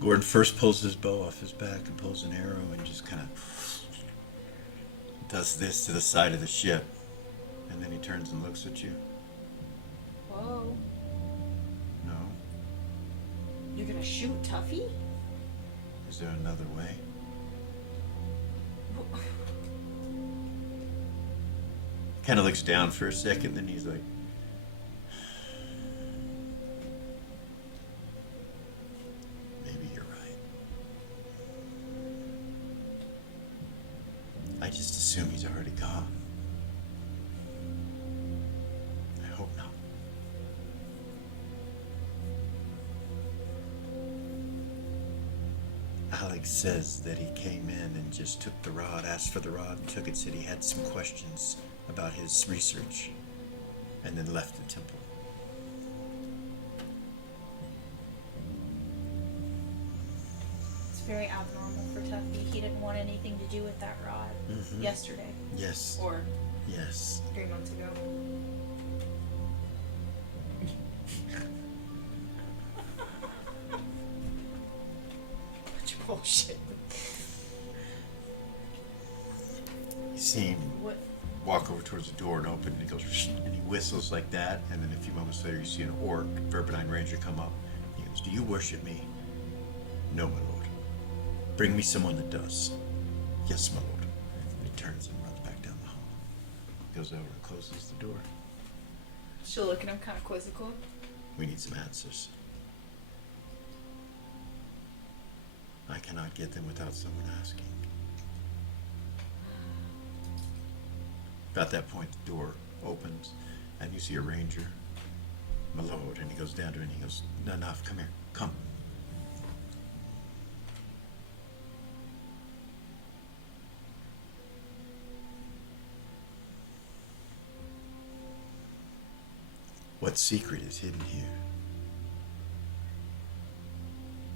Gordon first pulls his bow off his back and pulls an arrow and just kind of does this to the side of the ship. And then he turns and looks at you. Whoa. No? You're gonna shoot Tuffy? Is there another way? Kind of looks down for a second, then he's like, "Maybe you're right. I just assume he's already gone. I hope not." Alex says that he came in and just took the rod, asked for the rod, and took it, said he had some questions about his research, and then left the temple. It's very abnormal for Tuffy. He didn't want anything to do with that rod Mhm. yesterday. Yes. Or Yes. 3 months ago. bunch of bullshit. You see him What? walk over towards the door and open, and he goes, and he whistles like that, and then a few moments later you see an orc, Verpentine Ranger, come up. He goes, "Do you worship me?" "No, my lord." "Bring me someone that does." "Yes, my lord." And he turns and runs back down the hall. Goes over and closes the door. She'll look at him kind of quizzical. We need some answers. I cannot get them without someone asking. About that point, the door opens, and you see a ranger. "My lord," and he goes down to it, and he goes, "Enough, come here, come." What secret is hidden here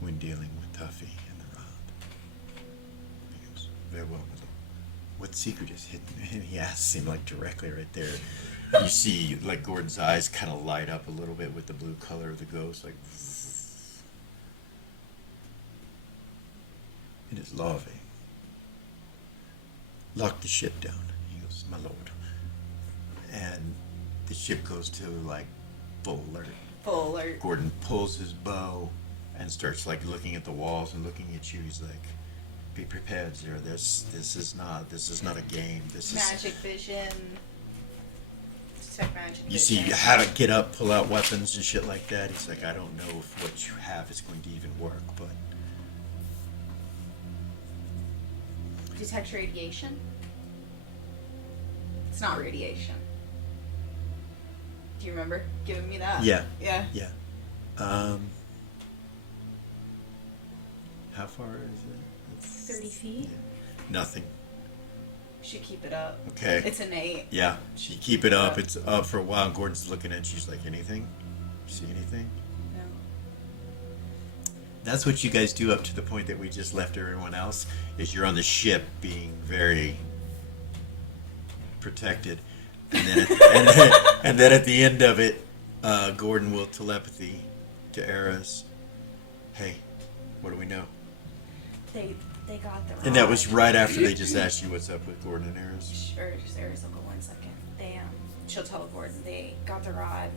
when dealing with Tuffy and the rod? He goes, "Very well, my lord. What secret is hidden?" And he asks him like directly right there. You see like Gordon's eyes kind of light up a little bit with the blue color of the ghost, like. It is larvae. Lock the ship down. He goes, "My lord." And the ship goes to like full alert. Full alert. Gordon pulls his bow and starts like looking at the walls and looking at you. He's like, "Be prepared, sir. This is not a game. This is." Magic vision. Detect magic You see, vision. how to get up, pull out weapons and shit like that. He's like, "I don't know if what you have is going to even work, but." Detect radiation. It's not radiation. Do you remember giving me that? Yeah. Yeah. Yeah. How far is it? It's 30 feet? nothing. Should keep it up. Okay. It's innate. Yeah. You keep it up. It's up for a while. And Gordon's looking at you. She's like, "Anything? See anything?" No. That's what you guys do up to the point that we just left everyone else. Is you're on the ship being very protected, and then and then at the end of it, Gordon will telepathy to Eras. "Hey, what do we know?" They got the rod. And that was right after they just asked you what's up with Gordon and Eras. Sure, just Arizona 1 second. She'll tell Gordon they got the rod.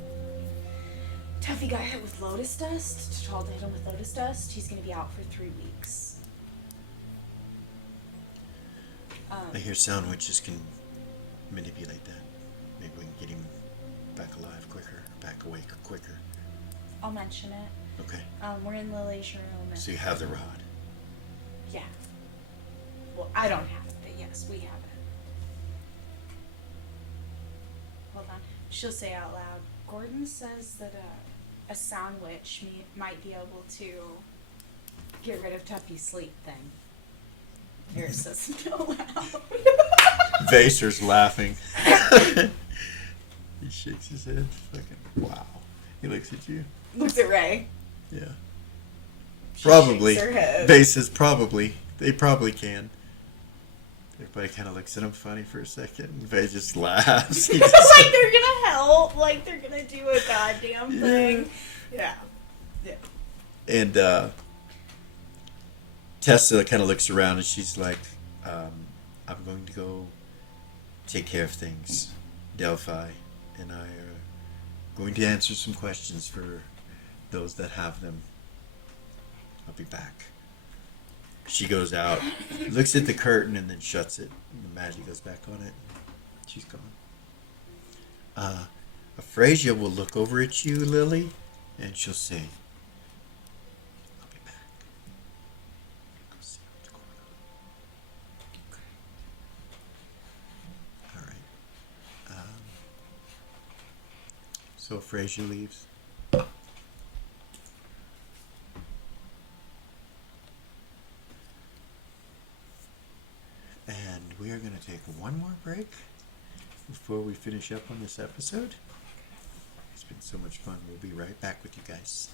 Tuffy got hit with lotus dust. T'Challa hit him with lotus dust. He's gonna be out for 3 weeks. I hear sound witches can manipulate that. Maybe we can get him back alive quicker, back awake quicker. I'll mention it. Okay. We're in Relocation room. So you have the rod. Yeah. Well, I don't have it, but yes, we have it. Hold on. She'll say out loud. Gordon says that a sound witch might be able to get rid of Tuffy's sleep thing. Eris says no loud. Vaser's laughing. He shakes his head. Fucking wow. He looks at you. Looks at Ray. Yeah. She Probably. shakes her head. Vase says probably. They probably can. Everybody kind of looks at him funny for a second. And Vase just laughs. He just- like they're gonna help. Like they're gonna do a goddamn Yeah. thing. Yeah. Yeah. And Tessa kind of looks around and she's like, "I'm going to go take care of things. Delphi and I are going to answer some questions for those that have them. I'll be back." She goes out, looks at the curtain, and then shuts it. And the magic goes back on it. She's gone. Aphrasia will look over at you, Lily, and she'll say, "I'll be back. Go see what's going on." All right. So Aphrasia leaves. going to take one more break before we finish up on this episode. It's been so much fun. We'll be right back with you guys.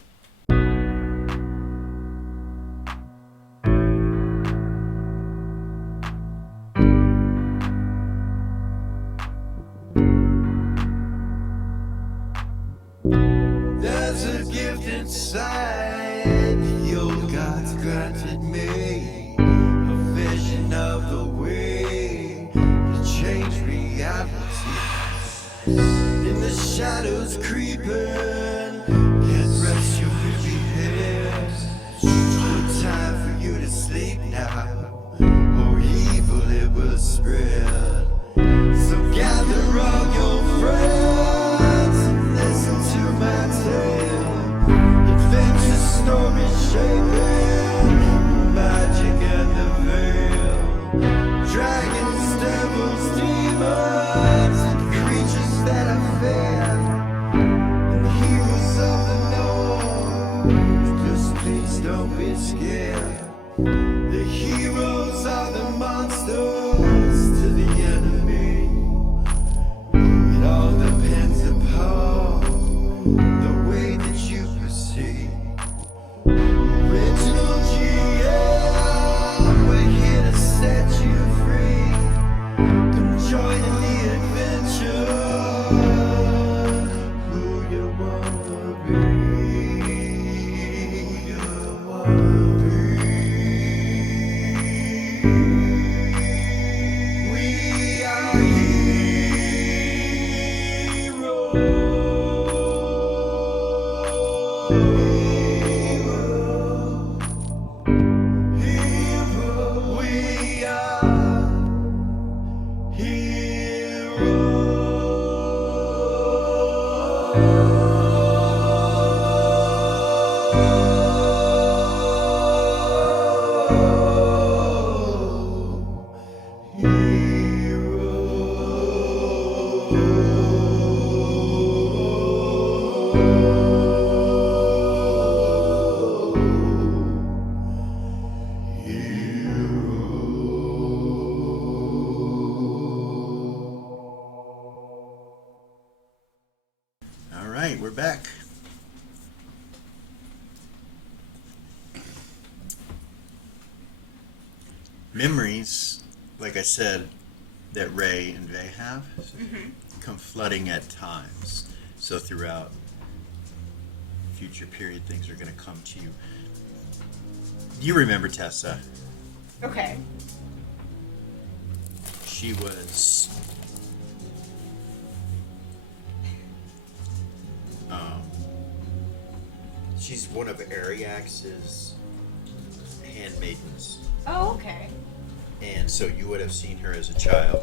There's a gift inside the old gods granted me, a vision of the way to change reality. In the shadows creeping, can't rest your weary head. No time for you to sleep now, or evil it will spread. So gather all your friends and listen to my tale. Adventure story shaping magic and the veil. Dragons, devils, demons, and creatures that I fear, and heroes of the north. Just please don't be scared. The heroes are the monsters to the enemy. It all depends upon the way that you perceive. Original GM, we're here to set you free. Come join in the adventure. Who you wanna be? Who you wanna be? We are All right, we're back. Memories, like I said, that Ray and Vay have come flooding at times. So throughout future period, things are going to come to you. You remember Tessa. Okay. She was she's one of Ariax's handmaidens, Oh, okay. and so you would have seen her as a child.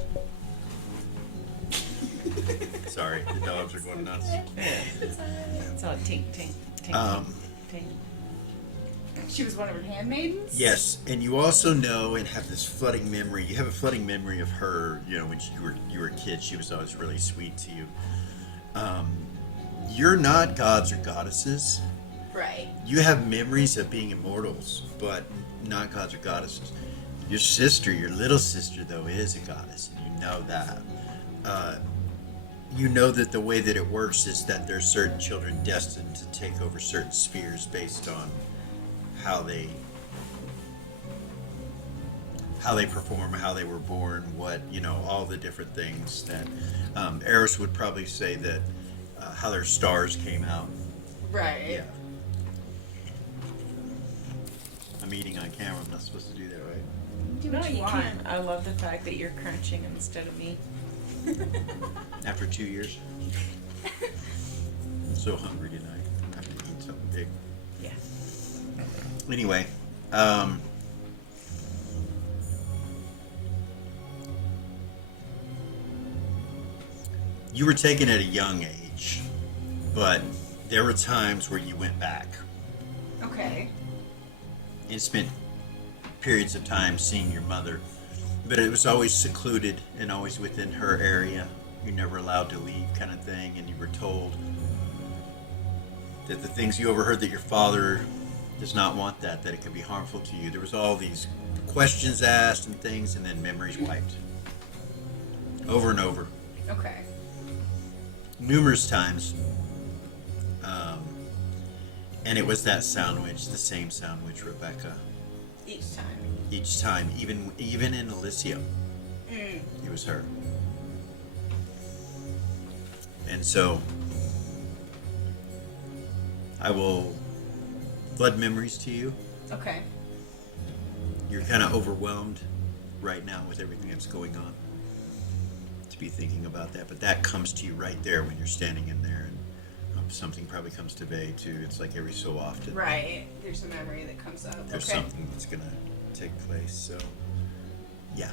Sorry, the dogs are going nuts. It's all tink, tink, tink, tink. She was one of her handmaidens? Yes, and you also know and have this flooding memory. You have a flooding memory of her. You know, when you were a kid, she was always really sweet to you. You're not gods or goddesses. Right. You have memories of being immortals, but not gods or goddesses. Your sister, your little sister, though, is a goddess, and you know that. You know that the way that it works is that there's certain children destined to take over certain spheres based on how they perform, how they were born, what, you know, all the different things that Eris would probably say that how their stars came out. Right. Yeah. I'm eating on camera. I'm not supposed to do that, right? Do No, what you you want. can't. I love the fact that you're crunching instead of me. After 2 years. I'm so hungry tonight. I have to eat something big. Yeah. Anyway, you were taken at a young age, but there were times where you went back Okay. and spent periods of time seeing your mother, but it was always secluded and always within her area. You're never allowed to leave, kind of thing, and you were told that the things you overheard, that your father does not want that it could be harmful to you. There was all these questions asked and things, and then memories wiped. over and over, Okay. numerous times. And it was that sound witch, the same sound witch, Rebecca. Each time. Each time, even in Elysium, Mm. it was her. And so, I will flood memories to you. Okay. You're kind of overwhelmed right now with everything that's going on to be thinking about that, but that comes to you right there when you're standing in there, and something probably comes to Bay too. It's like every so often Right. There's a memory that comes up. there's okay. something that's gonna take place. So yeah.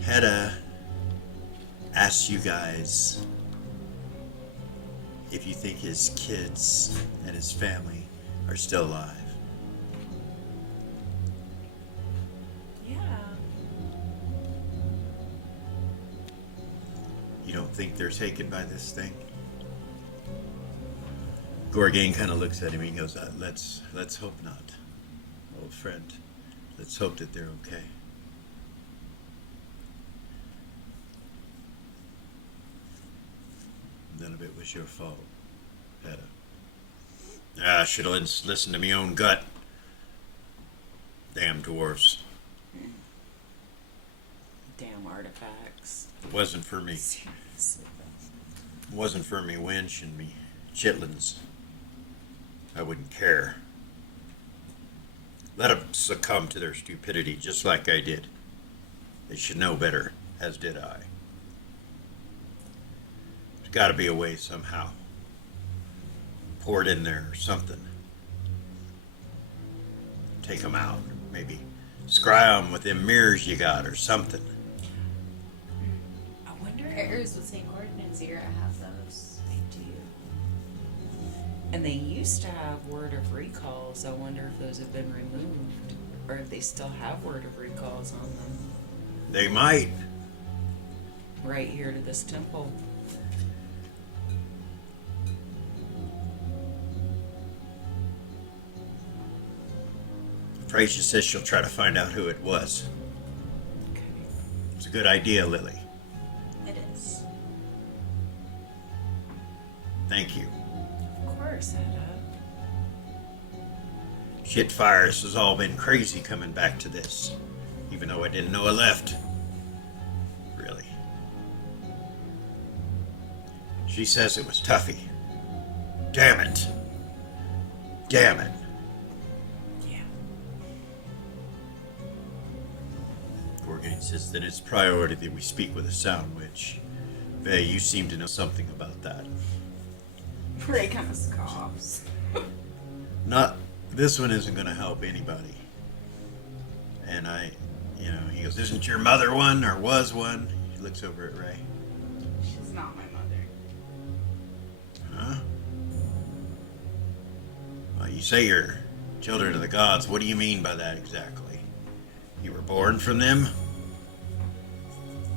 Hedda asks you guys if you think his kids and his family are still alive. Yeah. You don't think they're taken by this thing? Gorgain kind of looks at him and he goes, let's hope not, old friend. Let's hope that they're okay. None of it was your fault, Hedda. I should have listened to my own gut. Damn dwarves. Damn artifacts. It wasn't for me. Seriously. It wasn't for me wench and me chitlins. I wouldn't care. Let them succumb to their stupidity just like I did. They should know better, as did I. There's got to be a way somehow. Pour it in there or something. Take them out. Maybe scry them with them mirrors you got or something. I wonder. Pairs with St. Gordon and Zira have those. They do. And they used to have word of recalls. I wonder if those have been removed, or if they still have word of recalls on them. They might. Right here to this temple. Frazier says she'll try to find out who it was. Okay. It's a good idea, Lily. It is. Thank you. Of course, Hedda. Shitfires has all been crazy coming back to this. Even though I didn't know I left. Really. She says it was Tuffy. Damn it. Damn it. Yeah. Gorgain says that it's priority that we speak with a sound witch. Vey, you seem to know something about that. Ray kind of scoffs. Not, this one isn't going to help anybody. And he goes, isn't your mother one or was one? He looks over at Ray. She's not my mother. Huh? Well, you say you're children of the gods. What do you mean by that exactly? You were born from them?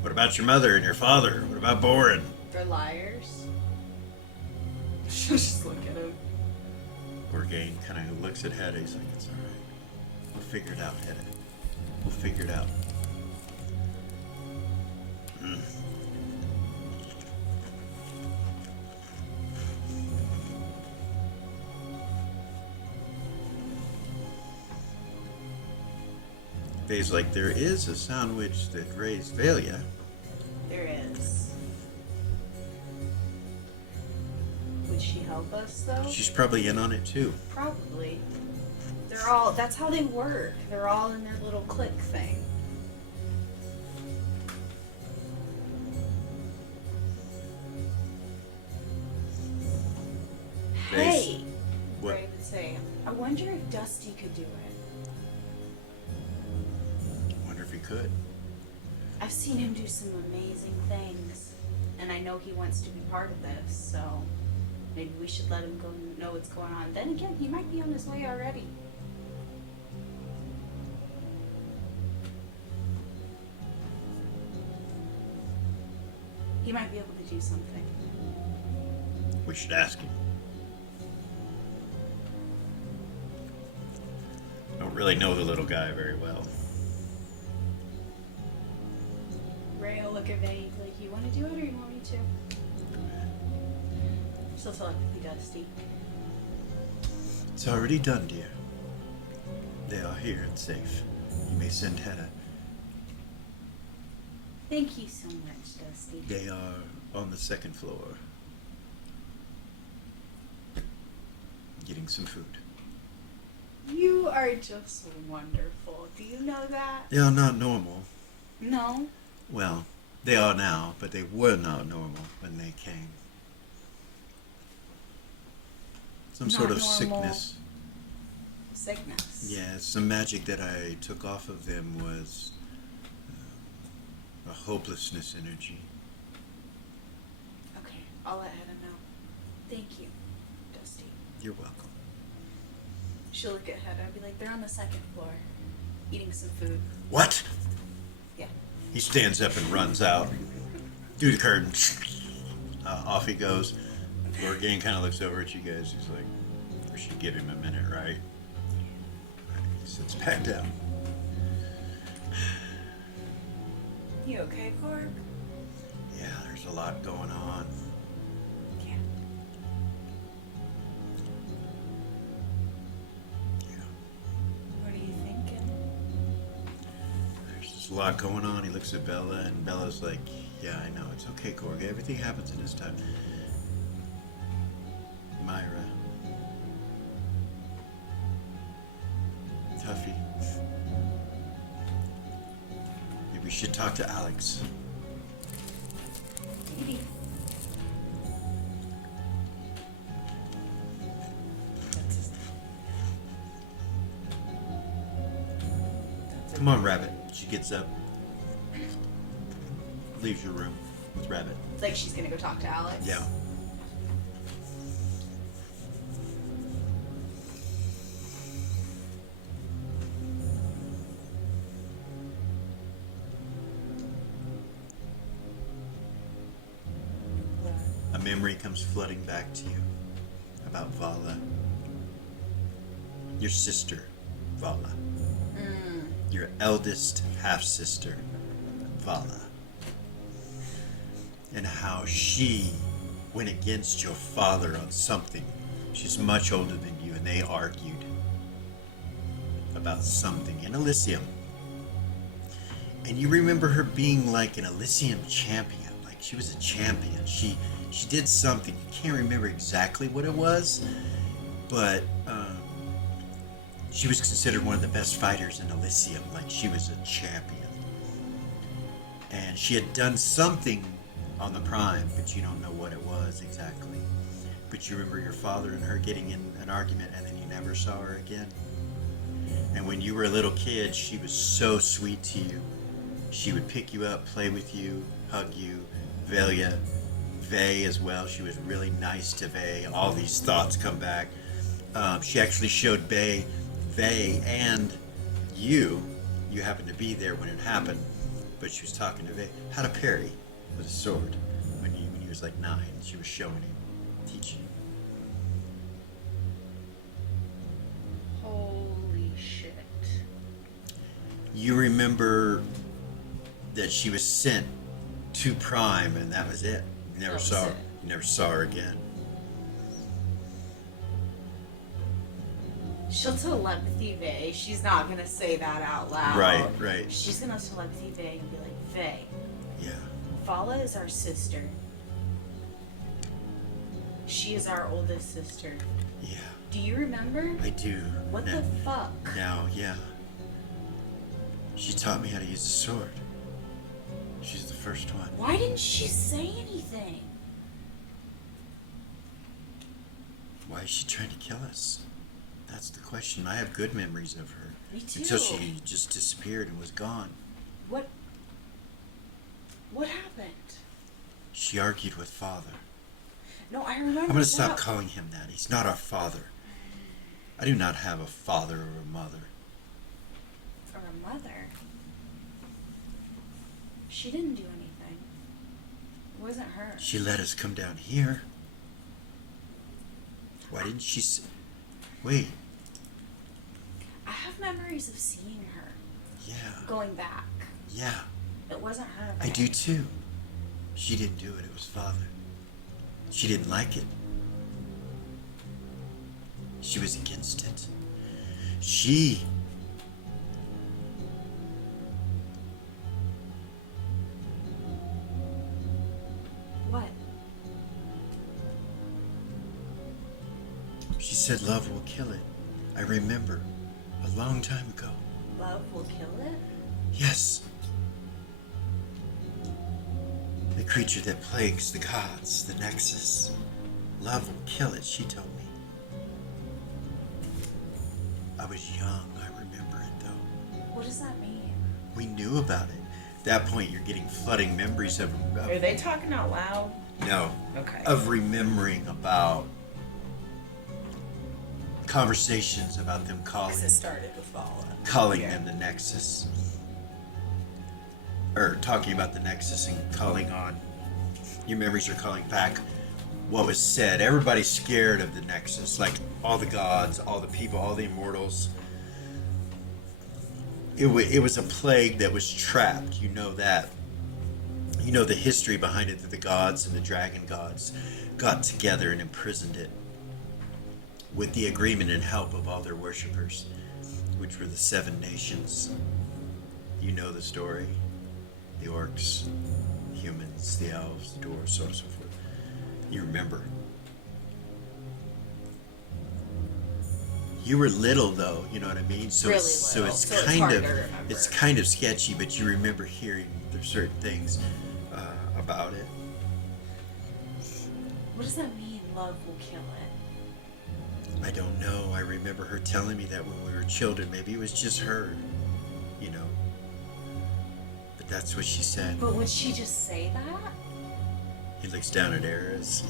What about your mother and your father? What about Borin? They're liars. She'll just look at him. Gorgain kind of looks at Hedda. He's like, it's all right. We'll figure it out, Hedda. We'll figure it out. Mm. Vey's like, there is a sound witch that raised Valia. There is. Would she help us though? She's probably in on it too. Probably. That's how they work. They're all in their little clique thing. Hey! What? Ray would say, I wonder if Dusty could do it. Wonder if he could. I've seen him do some amazing things. And I know he wants to be part of this, so maybe we should let him go know what's going on. Then again, he might be on his way already. He might be able to do something. We should ask him. Don't don't really know the little guy very well. Ray will look at Vay like, you want to do it or you want me to? Still telepathy, Dusty. It's already done, dear. They are here and safe. You may send Hedda. Thank you so much, Dusty. They are on the second floor. Getting some food. You are just wonderful. Do you know that? They are not normal. No. Well, they are now, but they were not normal when they came. Some Not sort of normal. sickness. Sickness. Yeah, some magic that I took off of them was a hopelessness energy. Okay, I'll let Hedda know. Thank you, Dusty. You're welcome. She'll look at Hedda and be like, they're on the second floor, eating some food. What? Yeah. He stands up and runs out. Through the curtain. Off he goes. Lorgain kind of looks over at you guys. He's like, we should give him a minute, right? He sits back down. You okay, Cork? Yeah, there's a lot going on. Yeah. Yeah. What are you thinking? There's just a lot going on. He looks at Bella, and Bella's like, yeah, I know. It's okay, Korg. Everything happens in his time. Myra. Tuffy. Maybe we should talk to Alex. Maybe. That's his Come on, Rabbit. She gets up. Leaves your room with Rabbit. Like she's gonna go talk to Alex. Yeah. A memory comes flooding back to you about Vala. Your sister, Vala. Your eldest half-sister, Vala. And how she went against your father on something. She's much older than you, and they argued about something in Elysium. And you remember her being like an Elysium champion, like she was a champion. She did something. You can't remember exactly what it was, but she was considered one of the best fighters in Elysium, like she was a champion. And she had done something on the Prime, but you don't know what it was exactly. But you remember your father and her getting in an argument, and then you never saw her again. And when you were a little kid, she was so sweet to you. She would pick you up, play with you, hug you, Velia, Vay as well. She was really nice to Vay. All these thoughts come back. She actually showed Vay and you happened to be there when it happened, but she was talking to Vay how to parry with a sword when he was like 9. She was showing him, teaching him. Holy shit. You remember that she was sent to Prime, and that was it. You never That was saw her. it. You never saw her again. She'll telepathy Vay. She's not gonna say that out loud. Right. She's gonna telepathy Vay and be like, Vay, Yeah. Vala is our sister. She is our oldest sister. Yeah. Do you remember? I do. What now, the fuck? Now, yeah. She taught me how to use the sword. She's the first one. Why didn't she say anything? Why is she trying to kill us? That's the question. I have good memories of her. Me too. Until she just disappeared and was gone. What happened? She argued with Father. No, I remember I'm going to stop that. calling him that. He's not our father. I do not have a father or a mother. Or a mother. She didn't do anything. It wasn't her. She let us come down here. Why didn't she Wait. I have have memories of seeing her Yeah. going back. Yeah. It wasn't her. I do too. She didn't do it. It was Father. She didn't like it. She was against it. She... What? She said love will kill it. I remember. A long time ago. Love will kill it? Yes. The creature that plagues the gods, the Nexus. Love will kill it, she told me. I was young, I remember it though. What does that mean? We knew about it. At that point, you're getting flooding memories of Are they talking out loud? no, Okay. of remembering about conversations about them calling It started with Vala. them the Nexus. Or talking about the Nexus and calling on. Your memories are calling back what was said. Everybody's scared of the Nexus. Like all the gods, all the people, all the immortals. It was a plague that was trapped. You know that. You know the history behind it, that the gods and the dragon gods got together and imprisoned it with the agreement and help of all their worshippers, which were the 7 nations. You know the story. The orcs, humans, the elves, the dwarves, so on and so forth. You remember. You were little though, you know what I mean? So Really it's, little, so so it's it's kind hard of to remember. it's kind of sketchy, but you remember hearing there's certain things about it. What does that mean, love will kill it? I don't know. I remember her telling me that when we were children. Maybe it was just her, you know. But that's what she said. But would she just say that? He looks down at Eris.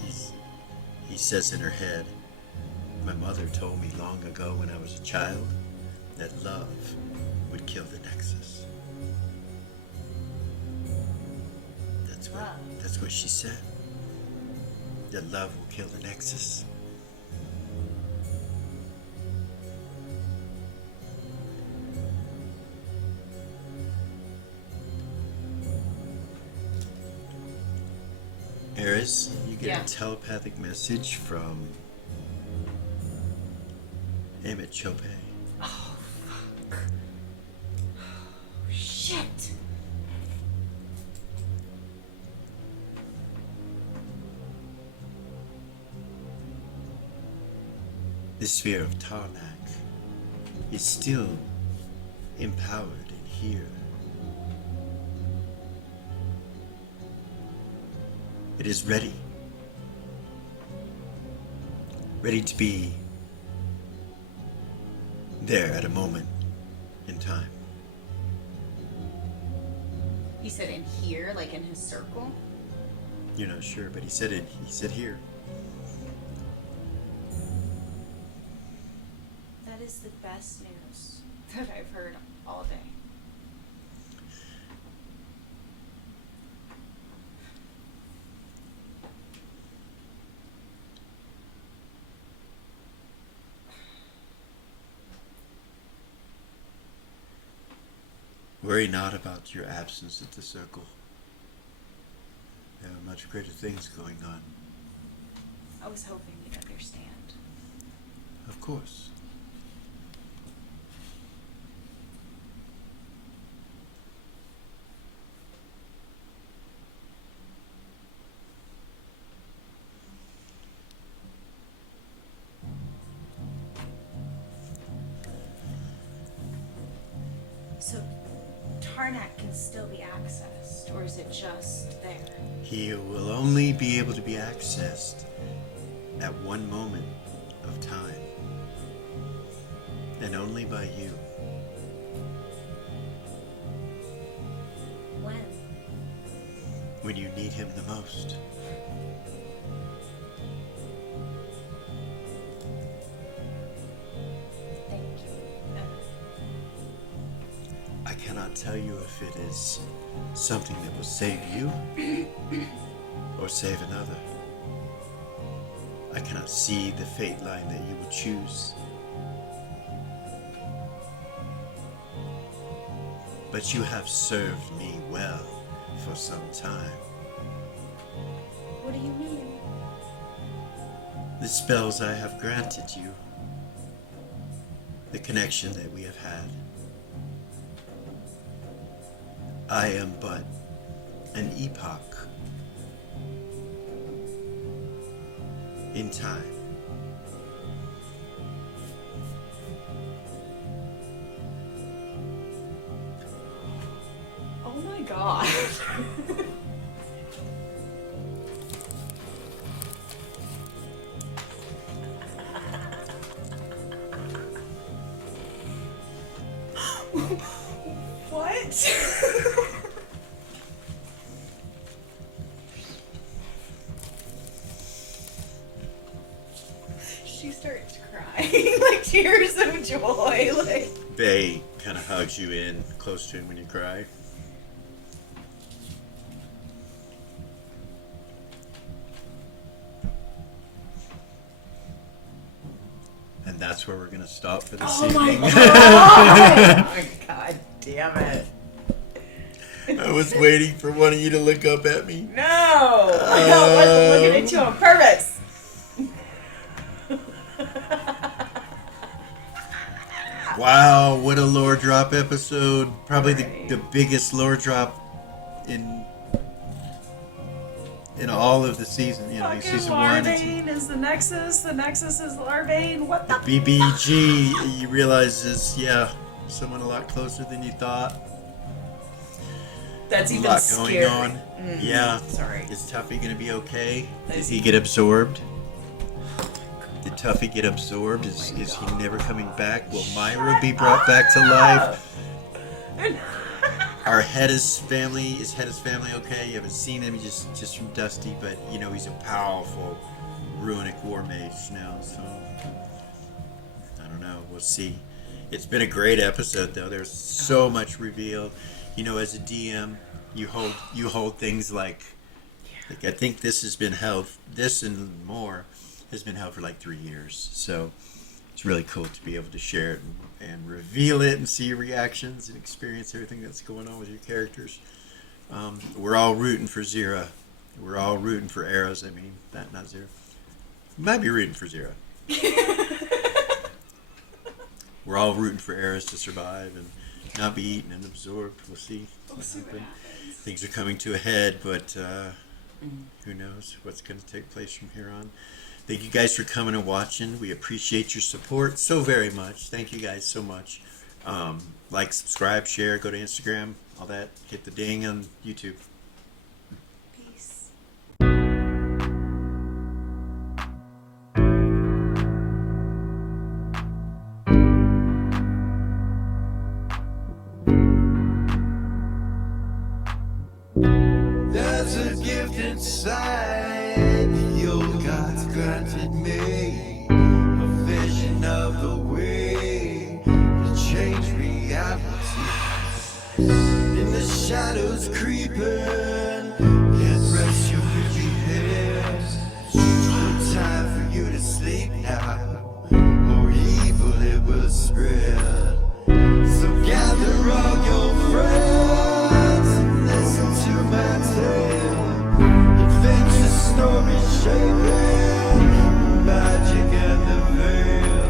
He says in her head, my mother told me long ago when I was a child that love would kill the Nexus. That's what she said. That love will kill the Nexus. Eris, you get Yeah. a telepathic message from Emmett Chope. Oh, fuck. Shit. The sphere of Tarnak is still empowered in here. It is ready. Ready to be there at a moment in time. He said in here, like in his circle? You're not sure, but he said it. He said here. That is the best news that I've heard all day. Worry not about your absence at the circle. There are much greater things going on. I was hoping you'd understand. Of course. So, Tarnak can still be accessed, or is it just there? He will only be able to be accessed at one moment of time. And only by you. When? When you need him the most. Thank you. I cannot tell you if it is something that will save you or save another. I cannot see the fate line that you will choose. but you have served me well for some time. What do you mean? The spells I have granted you, the connection that we have had. I am but an epoch in time. Oh my god. What? She starts crying, like tears of joy, like. Bay kind of hugs you in close to him when you cry. And that's where we're going to stop for this evening. Oh, God damn it. I was waiting for one of you to look up at me. No! I wasn't looking at you on purpose. Wow, what a lore drop episode. Probably the biggest lore drop in all of the season. You know, Fucking season 1 and 2. Larvain is the Nexus is Larvain. What the BBG, you realize is, someone a lot closer than you thought. That's A even lot scary. going on. Mhm. Yeah. Sorry. Is Tuffy gonna be okay? Did Is he he- get absorbed? Did Tuffy get absorbed? Is he never coming back? Will Myra be brought back to life? Our Hedda's family, is Hedda's family okay? You haven't seen him just from Dusty, but you know he's a powerful runic war mage now, so I don't know, we'll see. It's been a great episode though. There's so much revealed. You know, as a DM, you hold things like I think this has been held, this and more has been held for like 3 years. So it's really cool to be able to share it and reveal it and see your reactions and experience everything that's going on with your characters. We're all rooting for Zira. We're all rooting for Arrows. I mean, not Zira. You might be rooting for Zira. We're all rooting for Arrows to survive and not be eaten and absorbed. We'll see. We'll see what happens. Things are coming to a head, but who knows what's going to take place from here on. Thank you guys for coming and watching. We appreciate your support so very much. Thank you guys so much. Like, subscribe, share, go to Instagram, all that. Hit the ding on YouTube. Peace. There's a gift inside the old gods granted me, a vision of the way to change reality. In the shadows creeping, can't rest your weary head. No time for you to sleep now, or evil it will spread. So gather all your friends and listen to my tale. Adventure story shaping magic and the veil.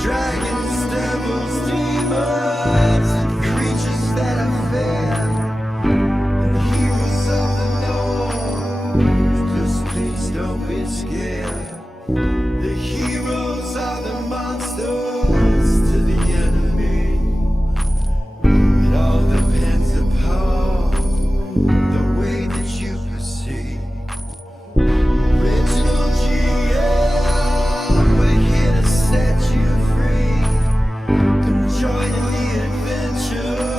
Dragons, devils, demons, creatures that I fear, and heroes of the north. Just please don't be scared. The heroes are the monsters to the enemy. It all depends upon the way that you proceed. OriginalGM, we're here to set you free. Come join in the adventure.